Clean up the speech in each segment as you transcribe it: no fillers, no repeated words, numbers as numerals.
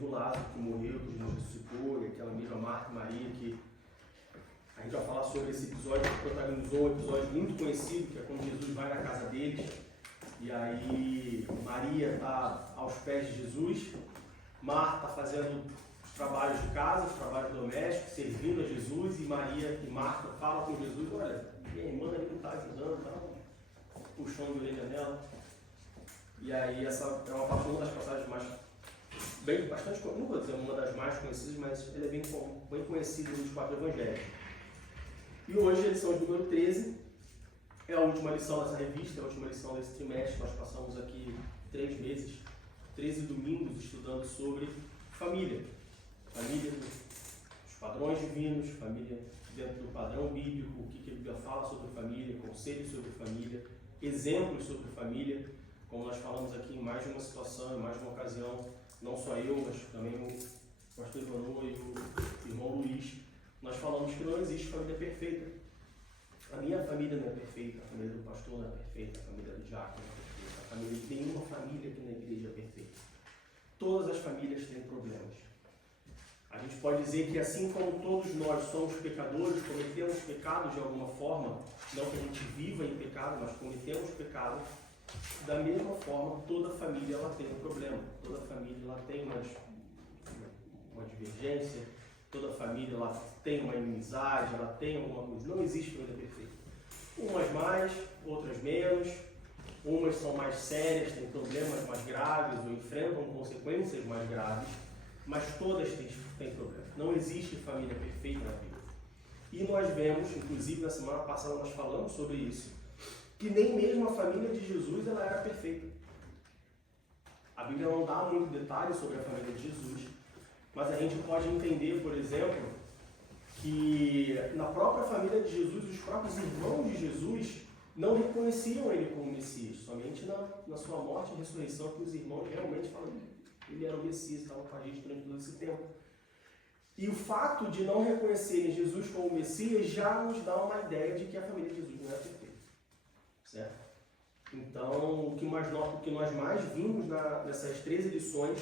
mesmo Lázaro que morreu, que Jesus ressuscitou, e aquela mesma Marta e Maria que a gente vai falar sobre esse episódio que protagonizou um episódio muito conhecido, que é quando Jesus vai na casa deles, e aí Maria está aos pés de Jesus, Marta fazendo os trabalhos de casa, os trabalhos domésticos, servindo a Jesus, e Maria e Marta falam com Jesus, olha, minha irmã ali não está ajudando, tá puxando a orelha nela. E aí essa é uma das passagens bastante, não vou dizer uma das mais conhecidas, mas ela é bem conhecida nos 4 evangelhos. E hoje, a lição de número 13, é a última lição dessa revista, é a última lição desse trimestre. Nós passamos aqui 3 meses, 13 domingos, estudando sobre família. Família dos padrões divinos, família dentro do padrão bíblico, o que a Bíblia fala sobre família, conselhos sobre família, exemplos sobre família. Como nós falamos aqui em mais de uma situação, em mais de uma ocasião, não só eu, mas também o pastor Ivanu e o irmão Luiz, nós falamos que não existe família perfeita. A minha família não é perfeita, a família do pastor não é perfeita, a família do diácono não é perfeita, a família de nenhuma família aqui na igreja é perfeita. Todas as famílias têm problemas. A gente pode dizer que assim como todos nós somos pecadores, cometemos pecados de alguma forma, não que a gente viva em pecado, mas cometemos pecado, da mesma forma, toda família ela tem um problema, toda família ela tem uma divergência, toda família ela tem uma inimizade, ela tem alguma coisa. Não existe família perfeita. Umas mais, outras menos, umas são mais sérias, têm problemas mais graves ou enfrentam consequências mais graves, mas todas têm problemas. Não existe família perfeita na Bíblia. E nós vemos, inclusive na semana passada nós falamos sobre isso, que nem mesmo a família de Jesus ela era perfeita. A Bíblia não dá muito detalhe sobre a família de Jesus, mas a gente pode entender, por exemplo, que na própria família de Jesus, os próprios irmãos de Jesus não reconheciam ele como Messias. Somente na sua morte e ressurreição que os irmãos realmente falam que ele era o Messias, estava com a gente durante todo esse tempo. E o fato de não reconhecerem Jesus como Messias já nos dá uma ideia de que a família de Jesus não era perfeita. Certo? Então, o que nós mais vimos nessas 13 lições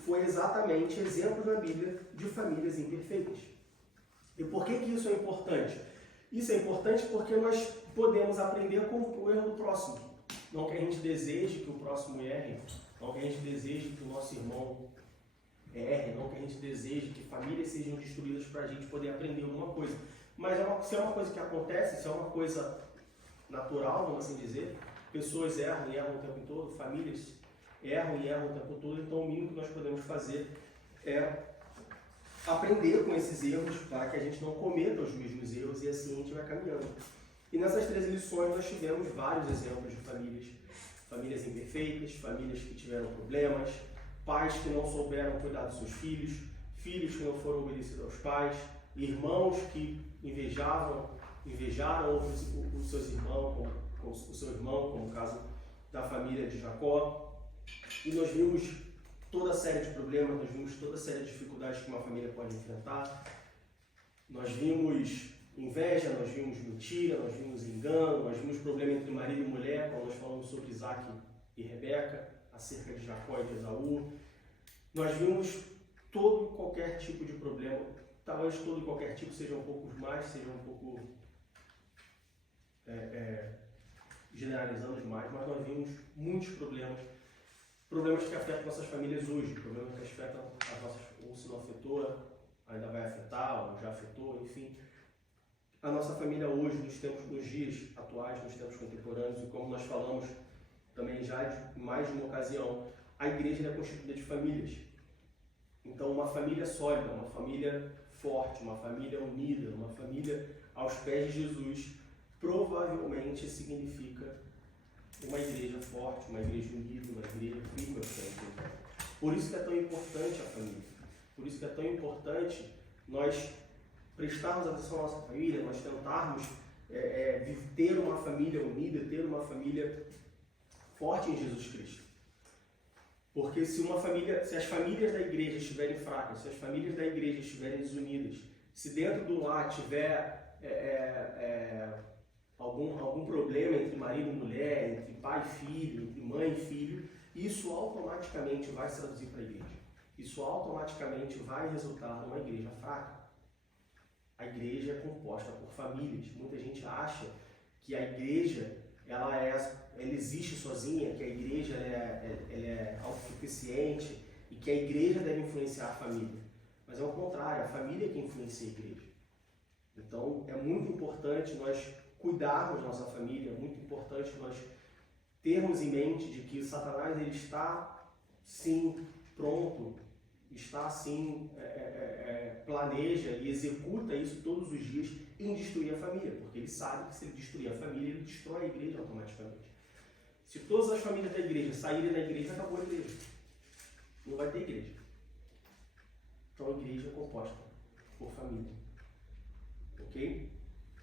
foi exatamente exemplos na Bíblia de famílias imperfeitas. E por que isso é importante? Isso é importante porque nós podemos aprender com o erro do próximo. Não que a gente deseje que o próximo erre, não que a gente deseje que o nosso irmão erre, não que a gente deseje que famílias sejam destruídas para a gente poder aprender alguma coisa. Mas se é uma coisa que acontece, se é uma coisa natural, vamos assim dizer, pessoas erram e erram o tempo todo, famílias erram e erram o tempo todo, então o mínimo que nós podemos fazer é aprender com esses erros para que a gente não cometa os mesmos erros e assim a gente vai caminhando. E nessas 13 lições nós tivemos vários exemplos de famílias imperfeitas, famílias que tiveram problemas, pais que não souberam cuidar dos seus filhos, filhos que não foram obedecidos aos pais, irmãos que invejaram os seus irmãos, o seu irmão, como o caso da família de Jacó. E nós vimos toda a série de problemas, nós vimos toda a série de dificuldades que uma família pode enfrentar. Nós vimos inveja, nós vimos mentira, nós vimos engano, nós vimos problema entre marido e mulher, quando nós falamos sobre Isaac e Rebeca, acerca de Jacó e de Esaú. Nós vimos todo e qualquer tipo de problema, talvez todo e qualquer tipo seja um pouco mais, seja um pouco generalizando demais, mas nós vimos muitos problemas que afetam nossas famílias hoje, problemas que afetam as nossas, ou se não afetou, ainda vai afetar, ou já afetou, enfim, a nossa família hoje, nos dias atuais, nos tempos contemporâneos, e como nós falamos também já em mais de uma ocasião, a igreja é constituída de famílias. Então, uma família sólida, uma família forte, uma família unida, uma família aos pés de Jesus, provavelmente significa uma igreja forte, uma igreja unida, uma igreja firme aos pés de Jesus. Por isso que é tão importante a família. Por isso que é tão importante nós prestarmos atenção à nossa família, nós tentarmos ter uma família unida, ter uma família forte em Jesus Cristo. Porque se as famílias da igreja estiverem fracas, se as famílias da igreja estiverem desunidas, se dentro do lar tiver algum problema entre marido e mulher, entre pai e filho, entre mãe e filho, isso automaticamente vai se traduzir para a igreja. isso automaticamente vai resultar numa igreja fraca. A igreja é composta por famílias. Muita gente acha que a igreja ela existe sozinha, que a igreja ela é autossuficiente e que a igreja deve influenciar a família. Mas é o contrário, a família é que influencia a igreja. Então é muito importante nós cuidarmos da nossa família, é muito importante nós termos em mente de que o Satanás ele está sim pronto, está sim planeja e executa isso todos os dias em destruir a família, porque ele sabe que se ele destruir a família, ele destrói a igreja automaticamente. Se todas as famílias da igreja saírem da igreja, acabou a igreja. Não vai ter igreja. Então a igreja é composta por família. Ok?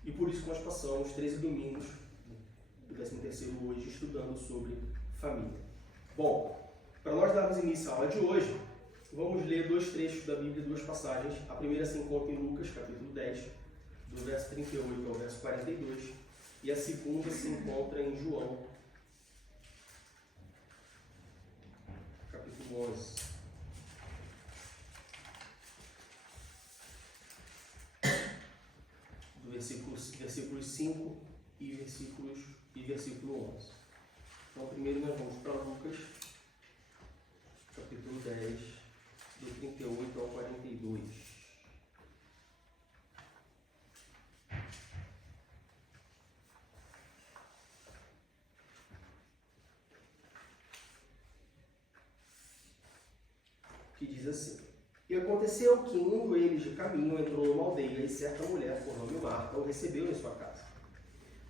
E por isso que nós passamos 13 domingos do 13º hoje estudando sobre família. Bom, para nós darmos início à aula de hoje, vamos ler dois trechos da Bíblia, duas passagens. A primeira se encontra em Lucas, capítulo 10, do verso 38 ao verso 42. E a segunda se encontra em João, capítulo 11. Do versículos 5 e versículo 11. Então, primeiro nós vamos para Lucas, capítulo 10, do 38 ao 42. Que diz assim: E aconteceu que, indo eles de caminho, entrou numa aldeia, e certa mulher, por nome Marta, o recebeu em sua casa.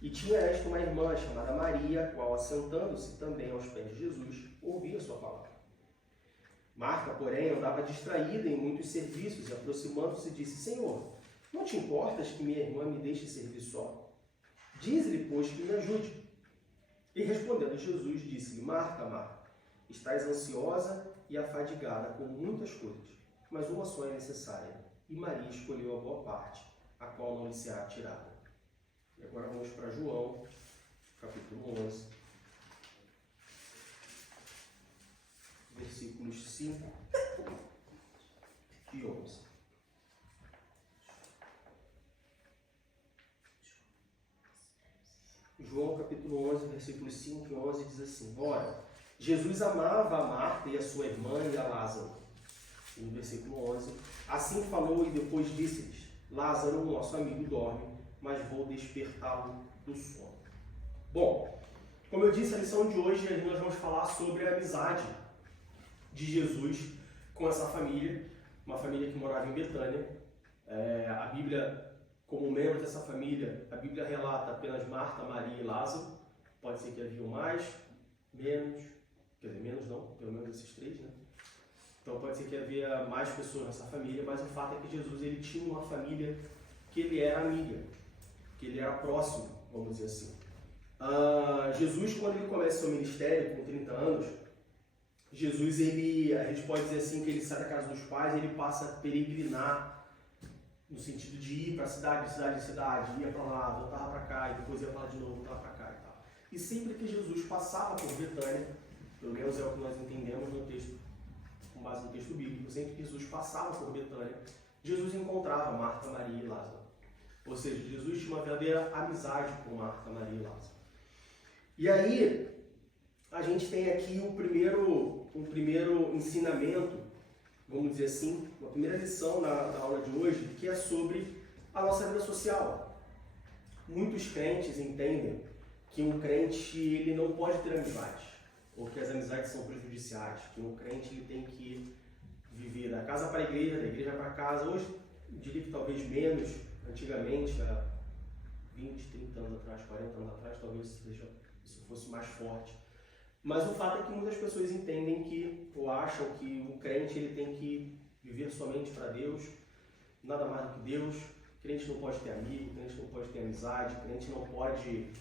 E tinha esta uma irmã chamada Maria, a qual, assentando-se também aos pés de Jesus, ouvia sua palavra. Marta, porém, andava distraída em muitos serviços, e aproximando-se disse: Senhor, não te importas que minha irmã me deixe servir só? Diz-lhe, pois, que me ajude. E respondendo Jesus, disse-lhe: Marta, Marta, estás ansiosa e afadigada com muitas coisas, mas uma só é necessária, e Maria escolheu a boa parte, a qual não lhe será tirada. E agora vamos para João, capítulo 11, versículos 5 e 11. João, capítulo 11, versículos 5 e 11 diz assim: Ora, Jesus amava a Marta e a sua irmã e a Lázaro. E no versículo 11, assim falou e depois disse-lhes: Lázaro, nosso amigo, dorme, mas vou despertá-lo do sono. Bom, como eu disse, a lição de hoje nós vamos falar sobre a amizade de Jesus com essa família, uma família que morava em Betânia. A Bíblia, como membro dessa família, a Bíblia relata apenas Marta, Maria e Lázaro. Pode ser que haviam mais, menos, quer dizer, menos não, pelo menos esses três, né? Então pode ser que havia mais pessoas nessa família, mas o fato é que Jesus ele tinha uma família que ele era amiga, que ele era próximo, vamos dizer assim. Jesus, quando ele começa seu ministério com 30 anos, Jesus, a gente pode dizer assim, que ele sai da casa dos pais, ele passa a peregrinar, no sentido de ir para cidade em cidade, ia para lá, voltava para cá, e depois ia para lá de novo, voltava para cá e tal. E sempre que Jesus passava por Betânia, pelo menos é o que nós entendemos no texto, com base no texto bíblico, sempre que Jesus passava por Betânia, Jesus encontrava Marta, Maria e Lázaro. Ou seja, Jesus tinha uma verdadeira amizade com Marta, Maria e Lázaro. E aí, a gente tem aqui um primeiro ensinamento, vamos dizer assim, uma primeira lição da aula de hoje, que é sobre a nossa vida social. Muitos crentes entendem que um crente ele não pode ter amizade, ou que as amizades são prejudiciais, que um crente ele tem que viver da casa para a igreja, da igreja para casa. Hoje, eu diria que talvez menos, antigamente, há 20, 30 anos atrás, 40 anos atrás, talvez isso fosse mais forte. Mas o fato é que muitas pessoas entendem que, ou acham que o crente ele tem que viver somente para Deus, nada mais do que Deus. O crente não pode ter amigo, o crente não pode ter amizade, o crente não pode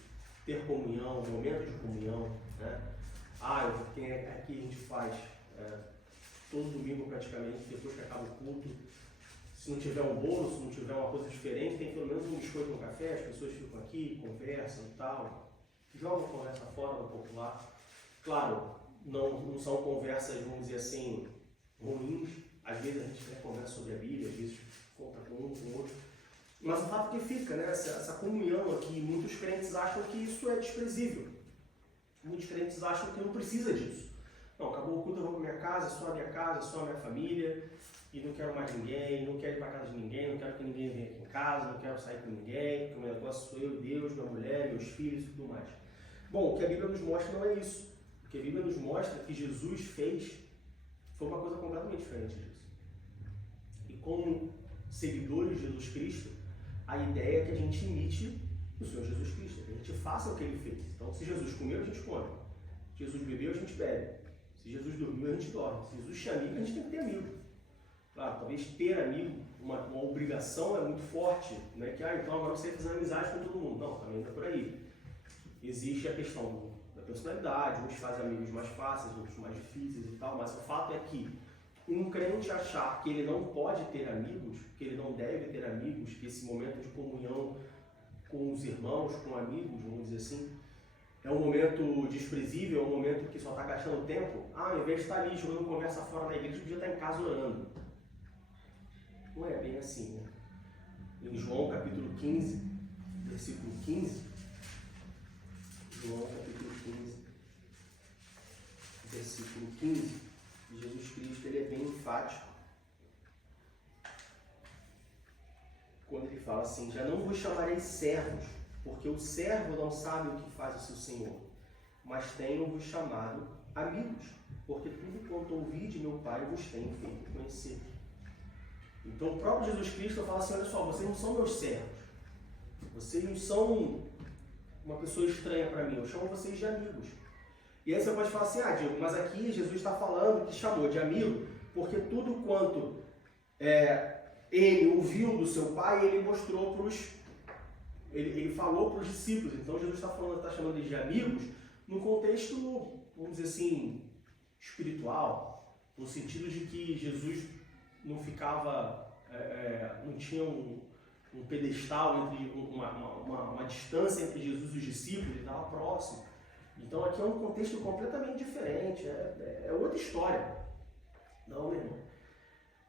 ter comunhão, momento de comunhão, né? Aqui a gente faz todo domingo praticamente, depois que acaba o culto. Se não tiver um bolo, se não tiver uma coisa diferente, tem pelo menos um biscoito no café, as pessoas ficam aqui, conversam e tal, jogam a conversa fora no popular. Claro, não são conversas, vamos dizer assim, ruins, conversa sobre a Bíblia, às vezes conta com um, com o outro. Mas o fato que fica, né, essa comunhão aqui, muitos crentes acham que isso é desprezível. Muitos crentes acham que não precisa disso. Não, acabou o culto, eu vou para minha casa, só a minha casa, só a minha família, e não quero mais ninguém, não quero ir para casa de ninguém, não quero que ninguém venha aqui em casa, não quero sair com ninguém, porque o meu negócio sou eu, Deus, minha mulher, meus filhos e tudo mais. Bom, o que a Bíblia nos mostra não é isso. O que a Bíblia nos mostra que Jesus fez foi uma coisa completamente diferente disso. E como seguidores de Jesus Cristo, a ideia é que a gente imite o Senhor Jesus Cristo, que a gente faça o que Ele fez. Então, se Jesus comeu, a gente come. Se Jesus bebeu, a gente bebe. Se Jesus dormiu, a gente dorme. Se Jesus tinha amigo, a gente tem que ter amigo. Claro, talvez ter amigo, uma obrigação é muito forte, né? Que, então agora você faz amizade com todo mundo. Não, também não é por aí. Existe a questão da personalidade, uns fazem amigos mais fáceis, outros mais difíceis e tal, mas o fato é que um crente achar que ele não pode ter amigos, que ele não deve ter amigos, que esse momento de comunhão com os irmãos, com amigos, vamos dizer assim, é um momento desprezível, é um momento que só está gastando tempo. Ah, ao invés de estar ali jogando conversa fora da igreja, podia estar em casa orando. Não é bem assim, né? Em João capítulo 15, versículo 15, João capítulo 15, versículo 15, Jesus Cristo ele é bem enfático quando ele fala assim: já não vos chamarei servos, porque o servo não sabe o que faz o seu senhor, mas tenho-vos chamado amigos, porque tudo quanto ouvi de meu Pai vos tenho feito conhecer. Então o próprio Jesus Cristo fala assim: olha só, vocês não são meus servos, vocês não são uma pessoa estranha para mim, eu chamo vocês de amigos. E aí você pode falar assim: ah, Diego, mas aqui Jesus está falando que chamou de amigo, porque tudo quanto ele ouviu do seu Pai, ele mostrou para os... Ele falou para os discípulos. Então Jesus está chamando eles de amigos no contexto, vamos dizer assim, espiritual, no sentido de que Jesus não ficava, não tinha um pedestal, entre uma distância entre Jesus e os discípulos, ele estava próximo. Então aqui é um contexto completamente diferente, é outra história. Não, meu irmão.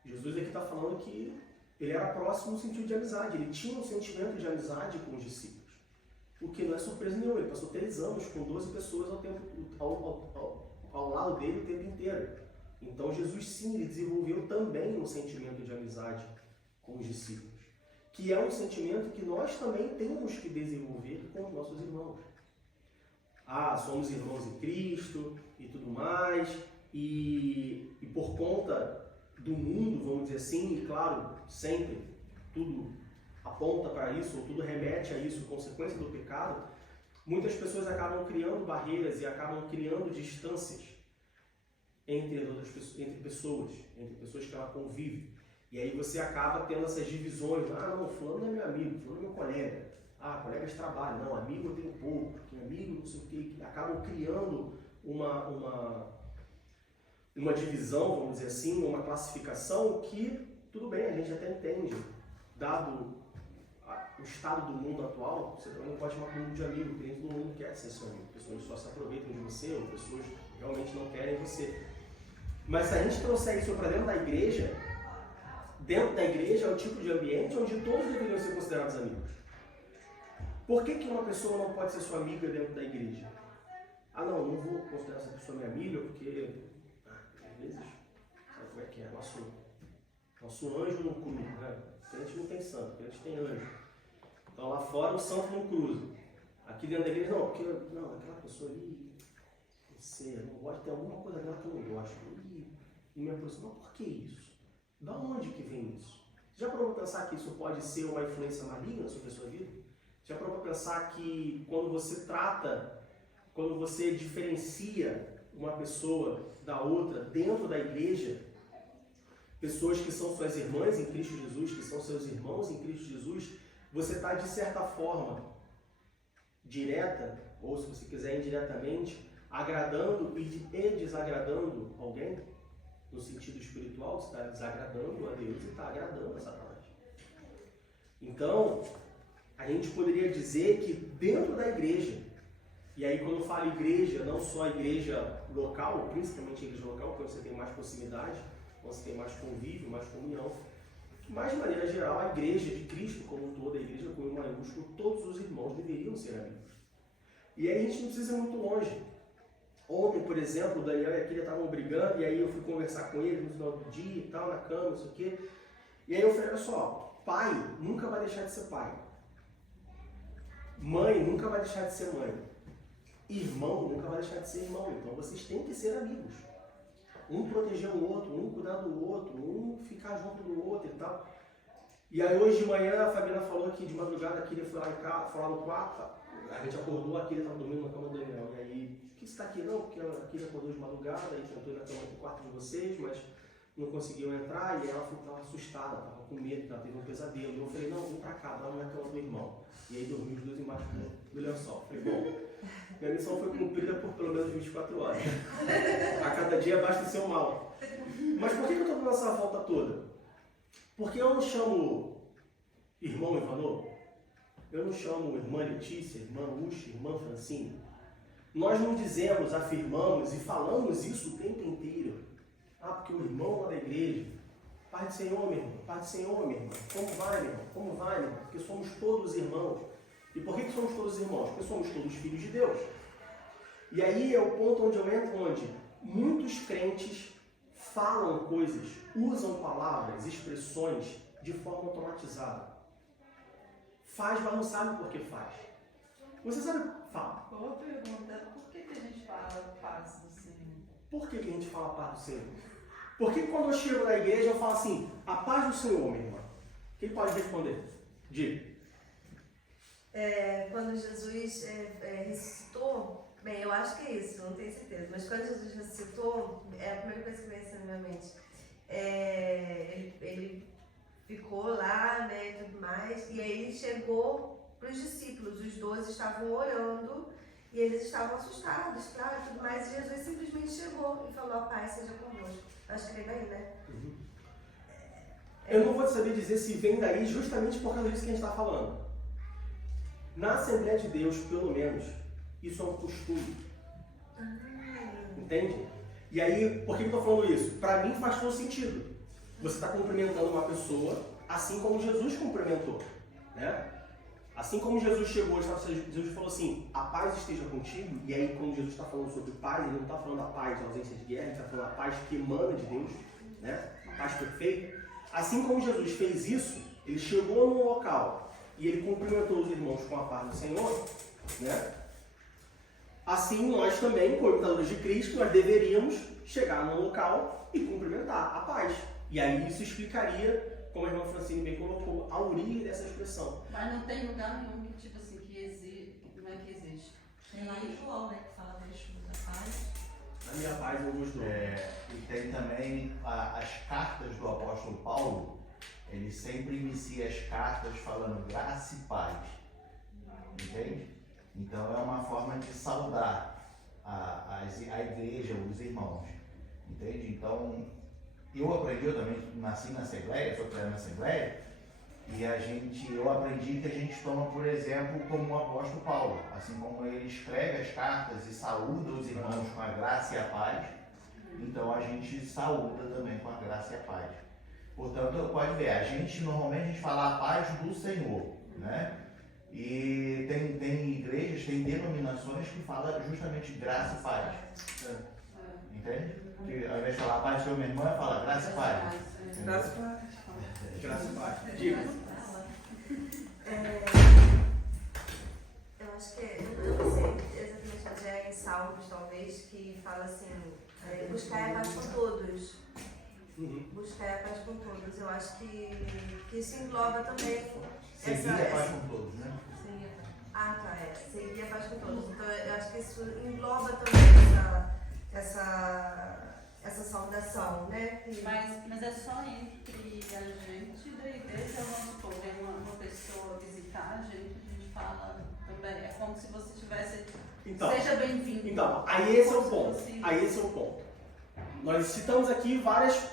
Jesus aqui está falando que ele era próximo no sentido de amizade, ele tinha um sentimento de amizade com os discípulos. O que não é surpresa nenhuma, ele passou 3 anos com 12 pessoas ao lado dele o tempo inteiro. Então Jesus sim, ele desenvolveu também um sentimento de amizade com os discípulos, que é um sentimento que nós também temos que desenvolver com os nossos irmãos. Ah, somos irmãos em Cristo e tudo mais, e por conta do mundo, vamos dizer assim, e claro, sempre tudo aponta para isso, ou tudo remete a isso, consequência do pecado, muitas pessoas acabam criando barreiras e acabam criando distâncias entre pessoas que ela convive. E aí você acaba tendo essas divisões: ah, não, fulano é meu amigo, fulano é meu colega. Ah, colega de trabalho, não, amigo eu tenho pouco, porque amigo não sei o quê, acabam criando uma divisão, vamos dizer assim, uma classificação que, tudo bem, a gente até entende, dado o estado do mundo atual, você também não pode chamar todo mundo de amigo, porque nem todo mundo quer ser seu amigo, pessoas só se aproveitam de você, ou pessoas realmente não querem você. Mas se a gente trouxer isso para dentro da igreja é o tipo de ambiente onde todos deveriam ser considerados amigos. Por que uma pessoa não pode ser sua amiga dentro da igreja? Ah, não vou considerar essa pessoa minha amiga porque, às vezes, sabe como é que é? Nosso anjo não cruza, né? A gente não tem santo, a gente tem anjo. Então lá fora o santo não cruza. Aqui dentro da igreja, aquela pessoa ali, não sei, eu não gosto, tem alguma coisa dela que eu não gosto. E me aproxima, por que isso? Da onde que vem isso? Já parou para pensar que isso pode ser uma influência maligna sobre a sua vida? Já parou para pensar que quando você diferencia uma pessoa da outra dentro da igreja, pessoas que são suas irmãs em Cristo Jesus, que são seus irmãos em Cristo Jesus, você está de certa forma, direta, ou se você quiser indiretamente, agradando e desagradando alguém? No sentido espiritual, você está desagradando a Deus e está agradando a Satanás. Então, a gente poderia dizer que dentro da igreja, e aí quando eu falo igreja, não só a igreja local, principalmente a igreja local, porque você tem mais proximidade, onde se tem mais convívio, mais comunhão. Mas, de maneira geral, a igreja de Cristo, como um todo, a igreja com o maiúsculo, todos os irmãos deveriam ser amigos. E aí a gente não precisa ir muito longe. Ontem, por exemplo, o Daniel e a Kira estavam brigando, e aí eu fui conversar com eles no final do dia e tal, na cama, não sei o quê. E aí eu falei, olha só, pai nunca vai deixar de ser pai. Mãe nunca vai deixar de ser mãe. Irmão nunca vai deixar de ser irmão. Então vocês têm que ser amigos. Um proteger o outro, um cuidar do outro, um ficar junto do outro e tal. E aí hoje de manhã a Fabiana falou que de madrugada a Kira foi lá em casa, foi lá no quarto, a gente acordou, a Kira estava dormindo na cama do Daniel. E aí, por que você está aqui? Não, porque a Kira acordou de madrugada, aí tentou ir na cama do quarto de vocês, mas não conseguiu entrar, e ela estava assustada, estava com medo, ela teve um pesadelo. E eu falei, não, vem pra cá, dá uma na cama do irmão. E aí dormiu os dois embaixo do lençol. Falei, bom, minha missão foi cumprida por pelo menos 24 horas. A cada dia abastecer o mal. Mas por que eu estou dando essa volta toda? Porque eu não chamo irmão Ivanô, eu não chamo irmã Letícia, irmã Uxa, irmã Francine. Nós não dizemos, afirmamos e falamos isso o tempo inteiro. Ah, porque o irmão lá da igreja, Pai do Senhor, meu irmão, Pai do Senhor, meu irmão, como vai, meu irmão, como vai, meu irmão? Porque somos todos irmãos. E por que somos todos irmãos? Porque somos todos filhos de Deus. E aí é o ponto onde eu entro, onde muitos crentes falam coisas, usam palavras, expressões de forma automatizada. Faz, mas não sabe por que faz. Você sabe? Fala. Boa pergunta. Por que a gente fala paz do Senhor? Por que a gente fala paz do Senhor? Porque quando eu chego na igreja eu falo assim, a paz do Senhor, minha irmã. Quem pode responder? Diga. Quando Jesus ressuscitou, bem, eu acho que é isso, não tenho certeza, mas quando Jesus ressuscitou, é a primeira coisa que vem assim na minha mente. Ele ficou lá, né, e tudo mais, e aí ele chegou para os discípulos, os 12 estavam orando e eles estavam assustados, claro, e tudo mais, e Jesus simplesmente chegou e falou, a paz seja convosco. Acho que vem daí, né? Uhum. Eu não vou saber dizer se vem daí justamente por causa disso que a gente está falando. Na Assembleia de Deus, pelo menos, isso é um costume. Entende? E aí, por que eu estou falando isso? Para mim faz todo sentido. Você está cumprimentando uma pessoa assim como Jesus cumprimentou. Né? Assim como Jesus chegou, Jesus falou assim, a paz esteja contigo. E aí, quando Jesus está falando sobre paz, ele não está falando a paz de ausência de guerra, ele está falando a paz que emana de Deus, né? A paz perfeita. Assim como Jesus fez isso, ele chegou num local e ele cumprimentou os irmãos com a paz do Senhor, né? Assim, nós também, como imitadores de Cristo, nós deveríamos chegar num local e cumprimentar a paz. E aí isso explicaria, como a irmã Francine bem colocou, a origem dessa expressão. Mas não tem lugar nenhum que, tipo assim, que existe, não é que existe. Tem lá em João, né, que fala da paz. A minha paz eu vos dou. E tem também as cartas do apóstolo Paulo, ele sempre inicia as cartas falando graça e paz. Entende? Então é uma forma de saudar a igreja, os irmãos. Entende? Então, eu aprendi, eu também nasci na Assembleia, sou criado na Assembleia, e eu aprendi que a gente toma, por exemplo, como o apóstolo Paulo, assim como ele escreve as cartas e saúda os irmãos com a graça e a paz, então a gente saúda também com a graça e a paz. Portanto, pode ver, normalmente a gente fala a paz do Senhor, né? E tem igrejas, tem denominações que falam justamente graça e paz. Entende? Que ao invés de falar a paz do Senhor, minha irmã, fala graça e paz. Graça e paz. Graça e paz. Diga. Eu acho que, eu não sei exatamente, mas é em Salmos, talvez, que fala assim, buscar a paz com todos. Buscar a paz com todos. Eu acho que isso engloba também Seguir a paz com todos, né? Seguir a paz com todos. Então, eu acho que isso engloba também essa saudação, né? Mas é só entre a gente da igreja, vamos supor, vem uma pessoa visitar a gente fala também, é como se você tivesse, seja bem-vindo. Então, aí esse é o ponto. Nós citamos aqui várias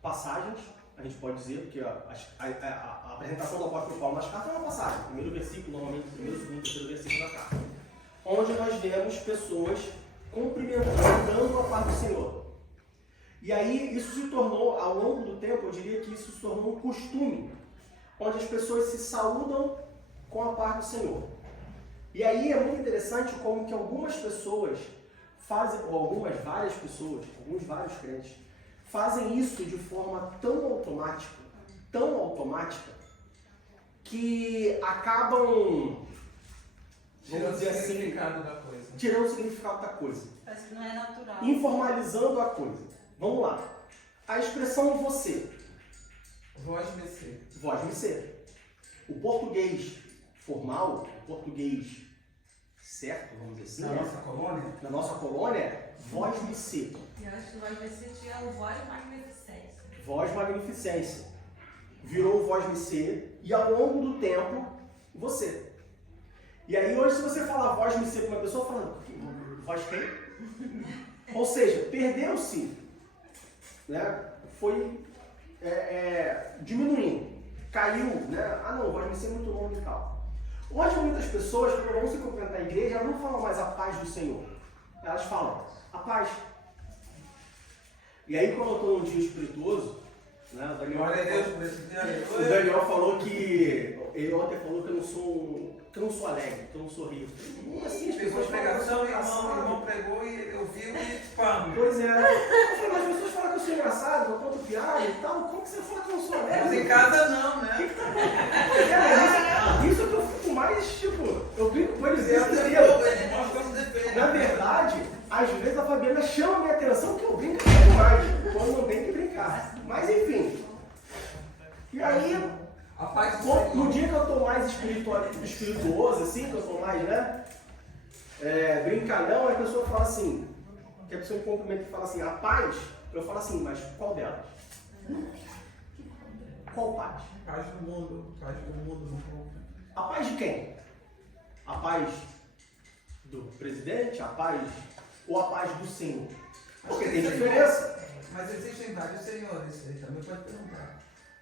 passagens, a gente pode dizer, porque a apresentação do apóstolo Paulo nas cartas é uma passagem, primeiro versículo, normalmente primeiro, segundo, terceiro versículo da carta, onde nós vemos pessoas cumprimentando, dando a paz do Senhor. E aí isso se tornou, ao longo do tempo, eu diria que isso se tornou um costume, onde as pessoas se saúdam com a paz do Senhor. E aí é muito interessante como que algumas pessoas fazem, ou vários crentes, fazem isso de forma tão automática, que acabam, vamos dizer assim, tirando o significado da coisa. Parece que não é natural. Informalizando a coisa. Vamos lá. A expressão você. Voz-me ser. O português formal, o português certo, vamos dizer assim. Na nossa colônia, voz-me ser. E acho que vai ser o voz magnificência. Voz magnificência. Virou voz-me ser e ao longo do tempo, você. E aí hoje se você falar voz-me ser para uma pessoa, falando, voz quem? Ou seja, perdeu-se, né? Foi diminuindo, caiu, né? Ah não, voz-me ser é muito longo e tal. Hoje muitas pessoas, quando vão se cumprimentar a igreja, elas não falam mais a paz do Senhor. Elas falam a paz. E aí quando eu estou num dia espirituoso, né, o Daniel falou que ele ontem falou que eu não sou alegre, que eu não sou rico. Assim, as pessoas pregação, o irmão pregou e eu vi e pam. Pois é. Eu falei, mas as pessoas falam que eu sou engraçado, eu conto piada e tal, como que você fala que eu não sou alegre? Mas em casa não, né? Isso que eu fico mais, tipo, eu brinco com eles dentro. Na verdade, às vezes a Fabiana chama a minha atenção que eu brinco muito mais, quando não tem que brincar. Mas enfim. E aí, no dia que eu tô mais espirituoso, assim, que eu tô mais, né, brincalhão, a pessoa fala assim, que a pessoa me cumprimenta e fala assim, a paz, eu falo assim, mas qual delas? Qual paz? Paz do mundo. A paz de quem? A paz do presidente? A paz ou a paz do Senhor? Porque tem diferença. Mas existem vários senhores, você também pode perguntar.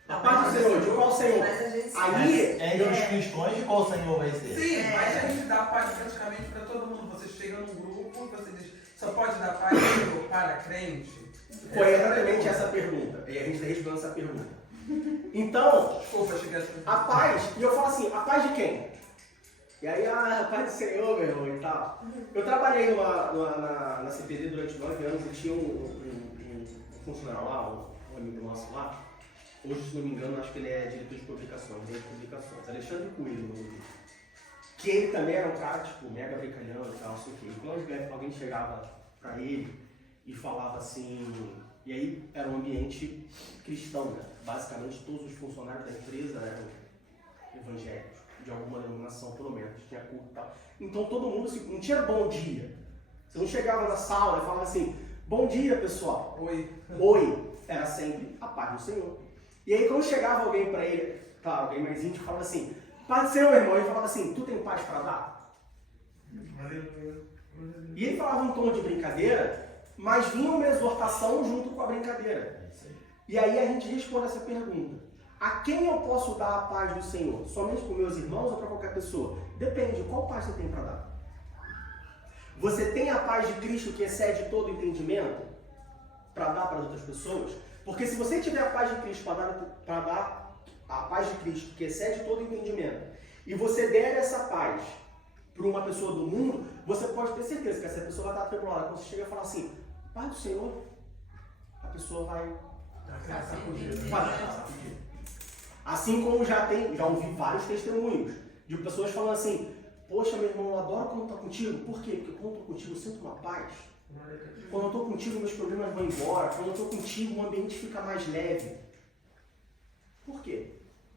A paz do Senhor, de qual Senhor? Aí, entre os cristãos, de qual Senhor vai ser? Sim, mas a gente dá paz praticamente para todo mundo. Você chega num grupo e você diz, só pode dar paz para crente? Foi exatamente essa pergunta. E a gente está respondendo essa pergunta. Então, Desculpa, cheguei a a paz, e eu falo assim, a paz de quem? E aí, a paz do Senhor, meu irmão, e tal. Eu trabalhei na CPD durante 9 anos e tinha um funcionário lá, um amigo nosso lá. Hoje, se não me engano, acho que ele é diretor de publicações, Alexandre Coelho, que ele também era um cara, tipo, mega brincalhão e tal, não sei o quê. E quando alguém chegava pra ele e falava assim, e aí era um ambiente cristão, né? Basicamente todos os funcionários da empresa eram evangélicos, de alguma denominação, pelo menos, tinha culto e tal. Então todo mundo, assim, não tinha bom dia. Você não chegava na sala e falava assim, bom dia, pessoal. Oi. Era sempre a paz do Senhor. E aí quando chegava alguém pra ele, claro, alguém mais íntimo, falava assim, paz do Senhor, irmão. Ele falava assim, tu tem paz pra dar? E ele falava um tom de brincadeira, mas vinha uma exortação junto com a brincadeira. E aí a gente responde essa pergunta. A quem eu posso dar a paz do Senhor? Somente para meus irmãos ou para qualquer pessoa? Depende, qual paz você tem para dar? Você tem a paz de Cristo que excede todo entendimento para dar para as outras pessoas? Porque se você tiver a paz de Cristo para dar a paz de Cristo que excede todo entendimento, e você der essa paz para uma pessoa do mundo, você pode ter certeza que essa pessoa vai estar atribulada. Quando você chega e fala assim, paz do Senhor, a pessoa vai passar fugida. Assim como já ouvi vários testemunhos de pessoas falando assim, poxa, meu irmão, eu adoro quando estou contigo. Por quê? Porque quando eu estou contigo eu sinto uma paz. Quando eu estou contigo meus problemas vão embora. Quando eu estou contigo o ambiente fica mais leve. Por quê?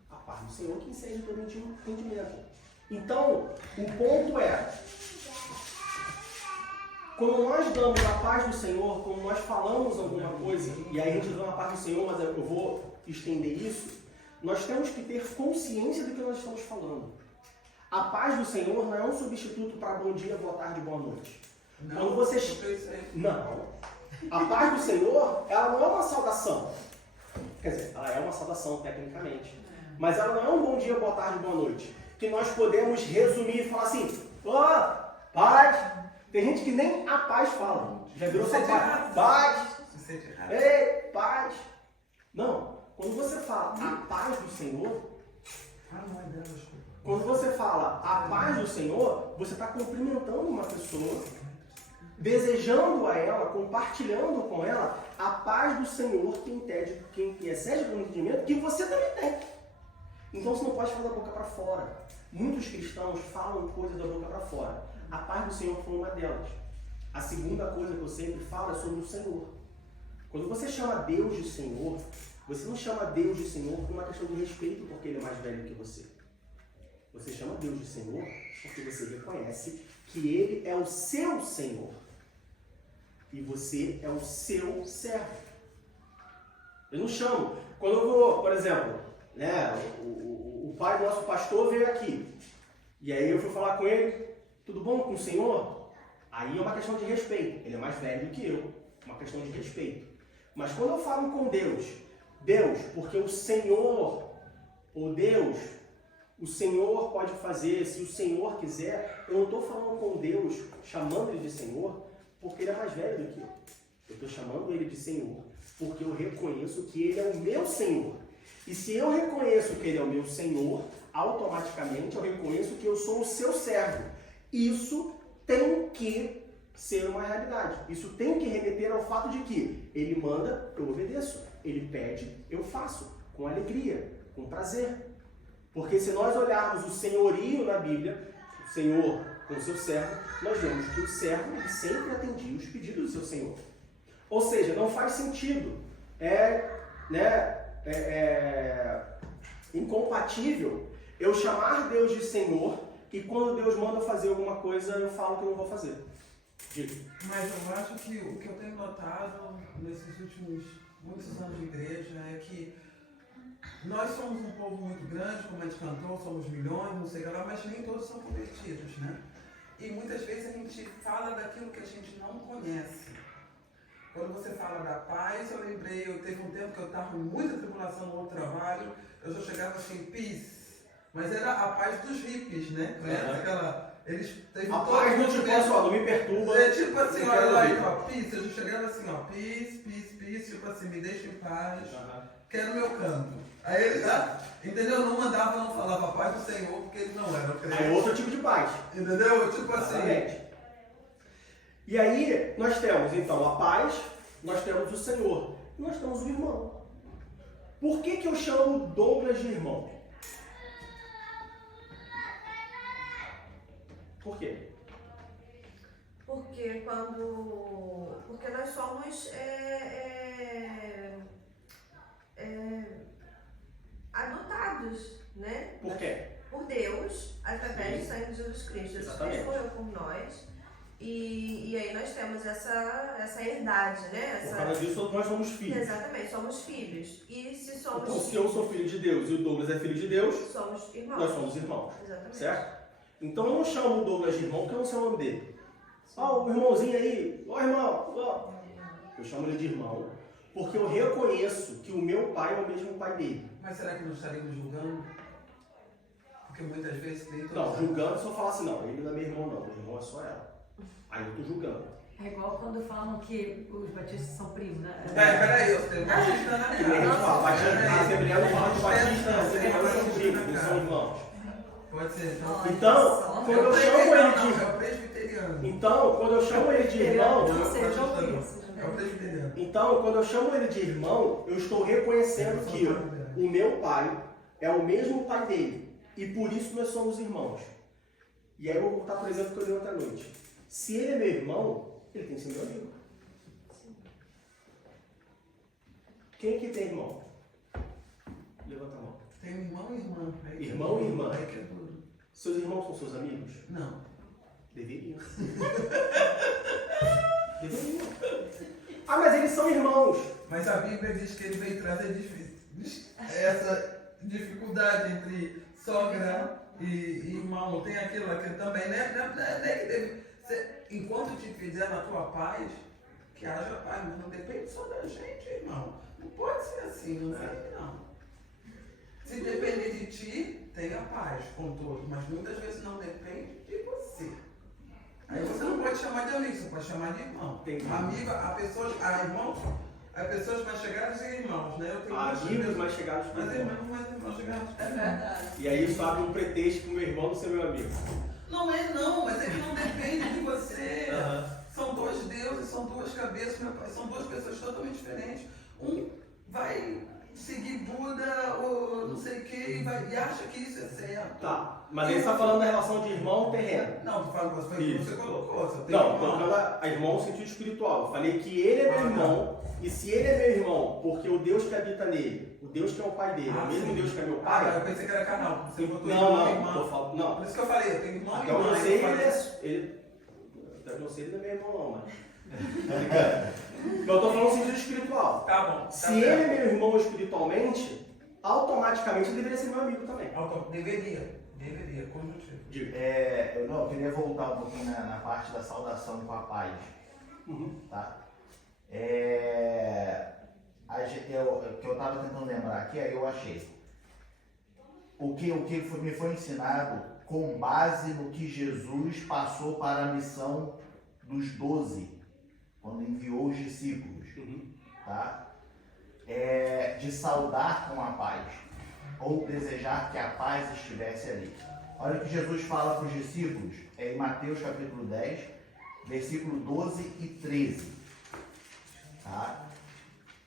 A paz do Senhor que excede todo entendimento. Então, o ponto é, quando nós damos a paz do Senhor, quando nós falamos alguma coisa, e aí a gente dá a paz do Senhor, mas eu vou estender isso, nós temos que ter consciência do que nós estamos falando. A paz do Senhor não é um substituto para bom dia, boa tarde, boa noite. Não, quando você... Não. A paz do Senhor, ela não é uma saudação. Quer dizer, ela é uma saudação tecnicamente. Mas ela não é um bom dia, boa tarde, boa noite. Que nós podemos resumir e falar assim, paz. Tem gente que nem a paz fala. Já virou só paz. sente errado. Ei, paz! Não, quando você fala a paz do Senhor, Ah, não é dela, desculpa. quando você fala a paz do Senhor, você está cumprimentando uma pessoa, desejando a ela, compartilhando com ela a paz do Senhor que excede o entendimento que você também tem. Então você não pode falar da boca para fora. Muitos cristãos falam coisas da boca para fora. A paz do Senhor foi uma delas. A segunda coisa que eu sempre falo é sobre o Senhor. Quando você chama Deus de Senhor, você não chama Deus de Senhor por uma questão de respeito porque Ele é mais velho que você. Você chama Deus de Senhor porque você reconhece que Ele é o seu Senhor. E você é o seu servo. Eu não chamo. Quando eu vou, por exemplo, né, o pai do nosso pastor veio aqui. E aí eu fui falar com ele, tudo bom com o Senhor? Aí é uma questão de respeito. Ele é mais velho do que eu. Uma questão de respeito. Mas quando eu falo com Deus, porque o Senhor, ou Deus, o Senhor pode fazer, se o Senhor quiser, eu não estou falando com Deus, chamando Ele de Senhor, porque Ele é mais velho do que eu. Eu estou chamando Ele de Senhor, porque eu reconheço que Ele é o meu Senhor. E se eu reconheço que Ele é o meu Senhor, automaticamente eu reconheço que eu sou o seu servo. Isso tem que ser uma realidade. Isso tem que remeter ao fato de que Ele manda, eu obedeço. Ele pede, eu faço. Com alegria, com prazer. Porque se nós olharmos o senhorio na Bíblia, o Senhor com o seu servo, nós vemos que o servo ele sempre atendia os pedidos do seu Senhor. Ou seja, não faz sentido. Incompatível eu chamar Deus de Senhor e quando Deus manda fazer alguma coisa, eu falo que eu não vou fazer. Diga. Mas eu acho que o que eu tenho notado nesses últimos muitos anos de igreja é que nós somos um povo muito grande, como a gente cantou, somos milhões, não sei o que lá, mas nem todos são convertidos, né? E muitas vezes a gente fala daquilo que a gente não conhece. Quando você fala da paz, eu lembrei, teve um tempo que eu estava em muita tribulação no outro trabalho, eu já chegava assim, peace, mas era a paz dos hippies, né? Conhece aquela... Eles teve a paz não te posso, não me perturba. É tipo assim, olha lá, ó, peace, eu já chegava assim, ó, peace, tipo assim, me deixa em paz, quero meu canto. Aí ele já, entendeu? Não mandava, não falava a paz do Senhor, porque ele não era crente. É outro tipo de paz. Entendeu? Tipo assim. Exatamente. E aí, nós temos então a paz, nós temos o Senhor, e nós temos o irmão. Por que eu chamo Douglas de irmão? Por quê? Porque nós somos adotados, né? Por quê? Por Deus, através do sangue de Jesus Cristo. Jesus Cristo morreu por nós. E aí nós temos essa herdade, né? Por causa disso, nós somos filhos. Exatamente, somos filhos. E se somos então, se eu sou filho de Deus e o Douglas é filho de Deus, somos irmãos. Nós somos irmãos. Exatamente. Certo? Então eu não chamo o Douglas de irmão porque eu não sei o nome dele. Ó, o irmãozinho aí, ó irmão, ó. Eu chamo ele de irmão porque eu reconheço que o meu pai é o mesmo pai dele. Mas será que não estaríamos julgando? Porque muitas vezes tem... Não, julgando se eu falar assim, não, ele não é meu irmão não, o irmão é só ela. Aí eu tô julgando. É igual quando falam que os batistas são primos, né? Peraí, eu tenho batista na cara. A Assembleia não fala de batista, a Assembleia são primos, eles são irmãos. Pode ser, então. Então, quando eu chamo ele de... É o presbiteriano. Então, quando eu chamo ele de irmão... É o presbiteriano. Então, quando eu chamo ele de irmão, eu estou reconhecendo que o meu pai é o mesmo pai dele. E por isso nós somos irmãos. E aí eu vou voltar, por exemplo, que eu li ontem à noite. Se ele é meu irmão, ele tem que ser meu amigo. Quem que tem irmão? Levanta a mão. Tem irmão e irmã. Irmão e irmã. Aí que é tudo. Seus irmãos são seus amigos? Não. Deveriam. Deveriam. Ah, mas eles são irmãos. Mas a Bíblia diz que ele veio trazer essa dificuldade entre sogra e irmão. Tem aquilo também, né? Que deve ser, enquanto te fizer na tua paz, que haja paz, mas não depende só da gente, irmão. Não pode ser assim, não sei não. Se depender de ti, tenha paz com todos, mas muitas vezes não depende de você. Aí você não pode chamar de amigo, você pode chamar de irmão. Entendi. Amiga, a pessoa, a irmão, É pessoas mais chegadas e irmãos, né? Eu tenho muitas Amigos pessoas- mais chegados que Mas irmãos chegados. É verdade. E aí isso abre um pretexto pro meu irmão não ser meu amigo. Não é não, mas é que não depende de você. Aham. São dois deuses, são duas cabeças, meu pai, são duas pessoas totalmente diferentes. Um vai seguir Buda ou não sei o que e acha que isso é certo. Tá, mas ele está falando da relação de irmão terreno. Não, tu fala que foi o que você colocou. Só tem Não, irmão. colocando a irmão no sentido espiritual. Eu falei que ele é meu irmão, e se ele é meu irmão, porque o Deus que habita nele, o Deus que é o pai dele, é o mesmo sim. Deus que é meu Eu pai. pensei que era canal. Você botou Não, irmão e não, irmã. tô falando. Não. Por isso que eu falei, eu tenho irmão e Até irmã. onde eu sei, Eu falei, até onde eu sei, ele não é meu irmão, não, mas. Tá ligado? Então eu tô falando no sentido espiritual. Tá bom. Tá Se ele é meu irmão espiritualmente, automaticamente ele deveria ser meu amigo também. Deveria, conjuntivo. Diga. Eu queria voltar um pouquinho na parte da saudação com a paz. Tá? O que eu estava tentando lembrar aqui, aí eu achei. O que me foi ensinado com base no que Jesus passou para a missão dos 12, quando enviou os discípulos. Tá? De saudar com a paz, ou desejar que a paz estivesse ali. Olha o que Jesus fala para os discípulos, em Mateus capítulo 10, versículo 12 e 13. Tá?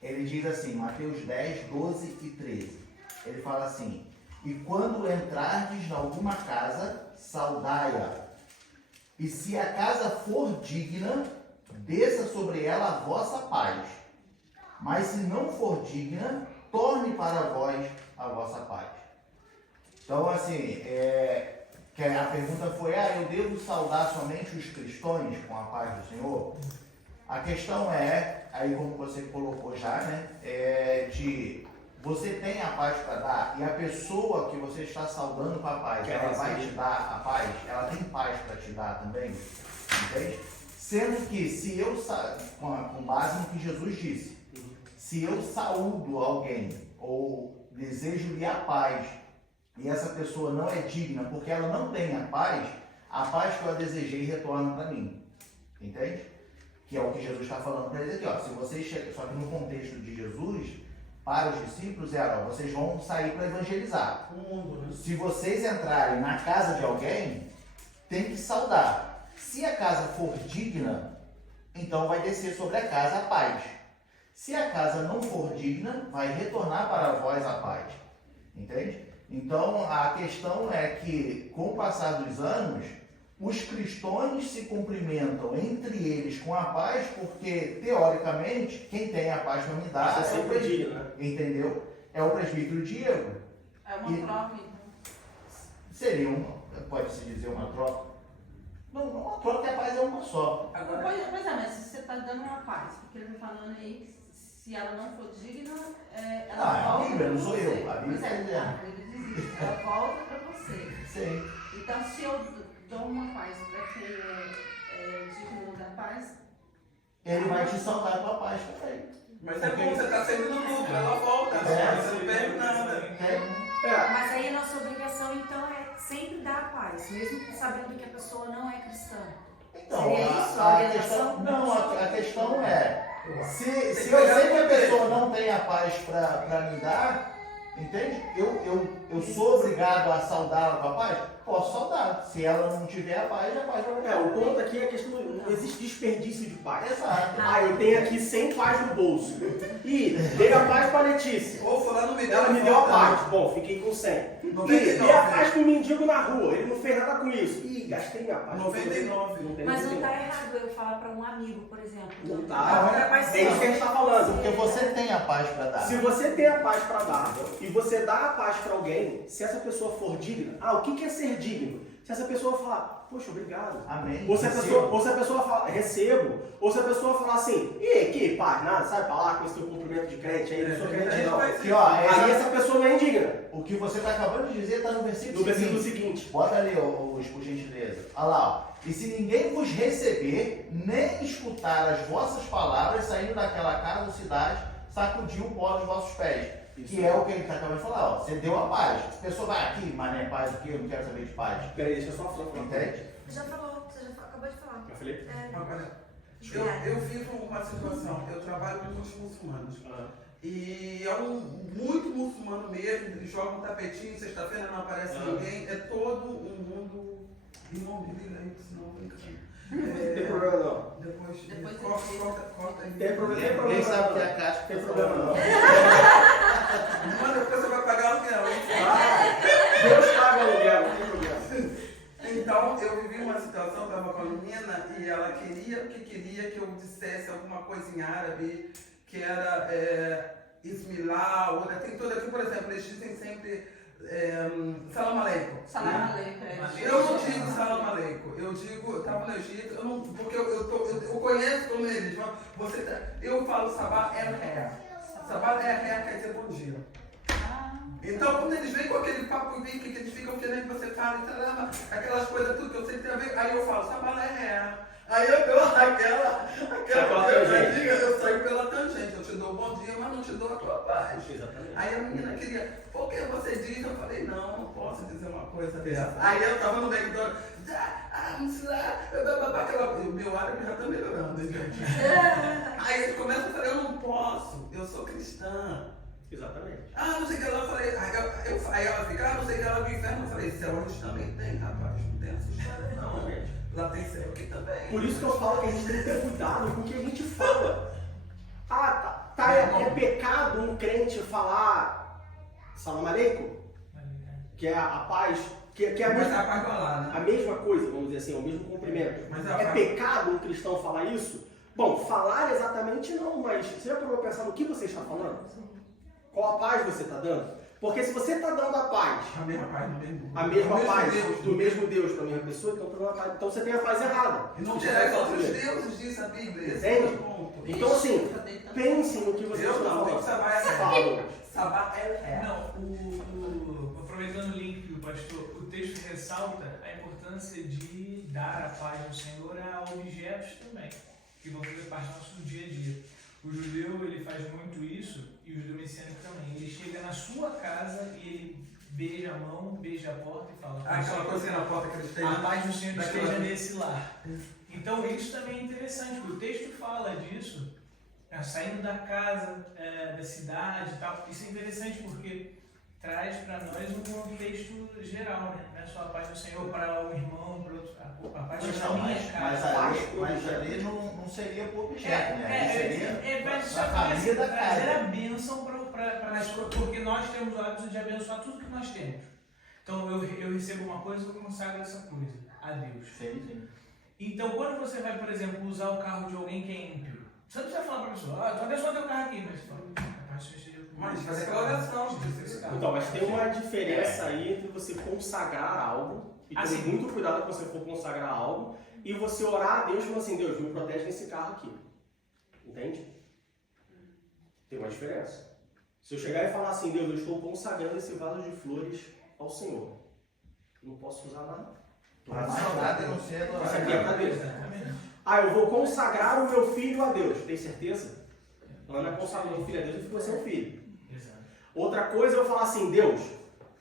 Ele diz assim, Mateus 10, 12 e 13. Ele fala assim, e quando entrardes em alguma casa, saudai-a. E se a casa for digna, desça sobre ela a vossa paz. Mas se não for digna, torne para vós a vossa paz. Então, assim, que a pergunta foi, eu devo saudar somente os cristãos com a paz do Senhor? A questão aí como você colocou já, né, de você tem a paz para dar, e a pessoa que você está saudando com a paz, ela vai te dar a paz, ela tem paz para te dar também, entende? Sendo que se eu, com base no que Jesus disse, se eu saúdo alguém, ou desejo-lhe a paz, e essa pessoa não é digna, porque ela não tem a paz que eu desejei retorna para mim, entende? Que é o que Jesus está falando para eles aqui, ó. Se vocês chegam, só que no contexto de Jesus, para os discípulos vocês vão sair para evangelizar. O mundo, né? Se vocês entrarem na casa de alguém, tem que saudar. Se a casa for digna, então vai descer sobre a casa a paz. Se a casa não for digna, vai retornar para vós a paz. Entende? Então a questão é que, com o passar dos anos, os cristãos se cumprimentam entre eles com a paz, porque, teoricamente, quem tem a paz para me dar é o presbítero, né? Entendeu? É o presbítero Diego. É uma troca, então. Seria pode-se dizer uma troca? Não, uma troca, a paz é uma só. Pois é, mas se você está dando uma paz, porque ele está falando aí que se ela não for digna, ela volta. A Bíblia, não pra sou você. eu. A Bíblia Pois é, é. ele diz isso, ela volta para você. Sim. Então, se eu dou uma paz para quem é digno da paz, Ele vai te saudar com a paz também. Mas é bom, você está sempre no lucro, ela volta, você não perde nada. Mas aí a nossa obrigação, então, é sempre dar a paz, mesmo sabendo que a pessoa não é cristã. Então, Seria isso? A a orientação? questão, não, a questão é, se eu sei que a pessoa não tem a paz para me dar, entende? Eu sou obrigado a saudá-la com a paz? Posso saudar. Se ela não tiver a paz vai voltar. O ponto aqui é a questão do não existe desperdício de paz. Exato. Eu tenho aqui 100 paz no bolso. E dei a paz para a Letícia. Ou fulano me deu Ela me deu a paz. Bom, fiquei com 100. E 99. dei a paz para o mendigo na rua. Ele não fez nada com isso. Ih, gastei minha paz. 99. Mas não está errado eu falar para um amigo, por exemplo. Não Não tá. é É parceiro. isso que a gente está falando. Porque você tem a paz para dar. Se você tem a paz para dar e você dá a paz para alguém, se essa pessoa for digna, o que é ser digno? Se essa pessoa falar, poxa, obrigado. Amém. Ou se a pessoa falar, recebo. Ou se a pessoa falar assim, que paz, nada, sai pra lá com esse teu cumprimento de crente aí, não sou crente não. Aqui, ó, Aí essa pessoa não é indigna. o que você está acabando de dizer está no versículo No versículo seguinte. seguinte. Bota ali, por gentileza. Olha lá, ó. E se ninguém vos receber, nem escutar as vossas palavras, saindo daquela casa ou cidade, sacudir o pó dos vossos pés. Isso. Que é o que ele está acabando de falar, ó. Você deu a paz. A pessoa vai aqui, mas não é paz aqui, eu não quero saber de paz. Peraí, deixa eu só falar. Entende? Já falou, você já acabou de falar. Eu falei? É, Eu vivo uma situação, eu trabalho com muitos muçulmanos. E é muito muçulmano mesmo, eles jogam um tapetinho, sexta-feira não aparece ninguém, é todo um mundo imobiliário, senão brinca. Não tem problema não. Depois corta aí. Tem problema, Quem sabe que é a caixa tem problema não. Mas depois você vai pagar aluguel, hein? Deus paga aluguel, não tem problema. Então, eu vivi uma situação, eu estava com a menina e ela queria que eu dissesse alguma coisa em árabe, que era Ismilá, outra, tem toda aqui, por exemplo, eles dizem sempre Salam Aleikum. Salam Aleikum. Eu não digo Salam Aleikum, eu digo, eu estava no Egito, porque eu conheço como eles, eu falo Sabah El Her. Sabah El Her quer dizer bom dia. Então, quando eles vêm com aquele papo que eles ficam querendo que você fale, aquelas coisas tudo que eu sei que tem a ver, aí eu falo, Sabah El Her. Aí eu dou aquela pegadinha, eu saio pela tangente, eu te dou um bom dia, mas não te dou a tua paz. Exatamente. Aí a menina queria, por que você diz? Eu falei, não posso dizer uma coisa dessa. Aí eu tava no McDonald's, o meu árabe já tá melhorando, gente. Aí ele começa a falar, eu não posso, eu sou cristã. Exatamente. Não sei o que ela, eu falei, aí ela fica, não sei o que ela do inferno, eu falei, céu a gente também tem, rapaz, não tem essa história não. Exatamente. Lá tem céu aqui também. Por isso que eu falo que a gente tem que ter cuidado com o que a gente fala. É pecado um crente falar Salam Aleikum, que é a paz, que é a mesma coisa, vamos dizer assim, o mesmo cumprimento. É pecado um cristão falar isso? Bom, falar exatamente não, mas você já parou para pensar no que você está falando? Qual a paz você está dando? Porque se você está dando a paz, a mesma paz do mesmo Deus para a mesma pessoa, então você tem a paz errada. E não tirar outros deuses, diz a Bíblia. Entende? Então assim, pense no que você está falando. Sabá é. Não, aproveitando o link do pastor, o texto ressalta a importância de dar a paz ao Senhor a objetos também, que vão fazer parte do nosso dia a dia. O judeu, ele faz muito isso, e o judeu messiânico também. Ele chega na sua casa e ele beija a mão, beija a porta e fala... Aquela coisinha na porta que eles têm. A paz do Senhor esteja nesse lar. Então isso também é interessante, porque o texto fala disso, saindo da casa, da cidade e tal. Isso é interessante porque traz para nós um contexto geral, né? Não é só a paz do Senhor para o irmão, para outro, a paz do Senhor. Mas ali não seria por objeto, né? Mas a família da casa. Trazer a bênção para a pessoa, porque nós temos o hábito de abençoar tudo que nós temos. Então eu recebo uma coisa, eu consagro essa coisa a Deus. Sim. Então quando você vai, por exemplo, usar o carro de alguém que é ímpio, você não precisa falar para a pessoa, tu abençoa teu carro aqui, mas você fala, a paz do Senhor esteja comigo. Mas fazer aquela oração. Então, mas tem uma diferença aí entre você consagrar algo, e ter muito cuidado quando você for consagrar algo, e você orar a Deus e falar assim, Deus, me protege nesse carro aqui. Entende? Tem uma diferença. Se eu chegar e falar assim, Deus, eu estou consagrando esse vaso de flores ao Senhor, não posso usar nada. Para mais nada não ser Isso aqui é para Deus. Eu vou consagrar o meu filho a Deus. Tem certeza? Ana consagrou o filho a Deus e ficou sem o filho. Exato. Outra coisa é eu falar assim, Deus,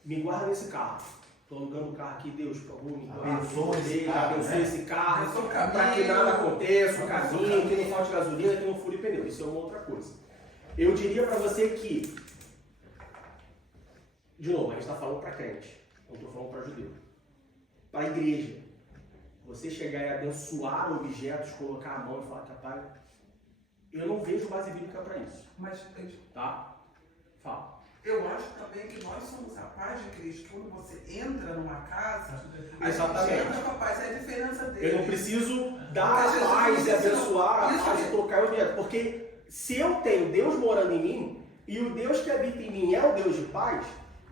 me guarda nesse carro. Estou alugando o carro aqui, Deus, por favor, me guarda. Abençoe esse carro, para que nada aconteça, o caminho, que não falte gasolina, que não fure pneu. Isso é uma outra coisa. Eu diria para você que, de novo, a gente está falando para crente, não estou falando para judeu. Para a igreja, você chegar e abençoar objetos, colocar a mão e falar que pai, eu não vejo base bíblica para isso. Mas, tá? Fala. Eu acho também que nós somos a paz de Cristo. Quando você entra numa casa, exatamente. A gente entra com a paz, é a diferença dele. Eu não preciso dar a paz e abençoar a paz e tocar o objeto. Porque se eu tenho Deus morando em mim, e o Deus que habita em mim é o Deus de paz,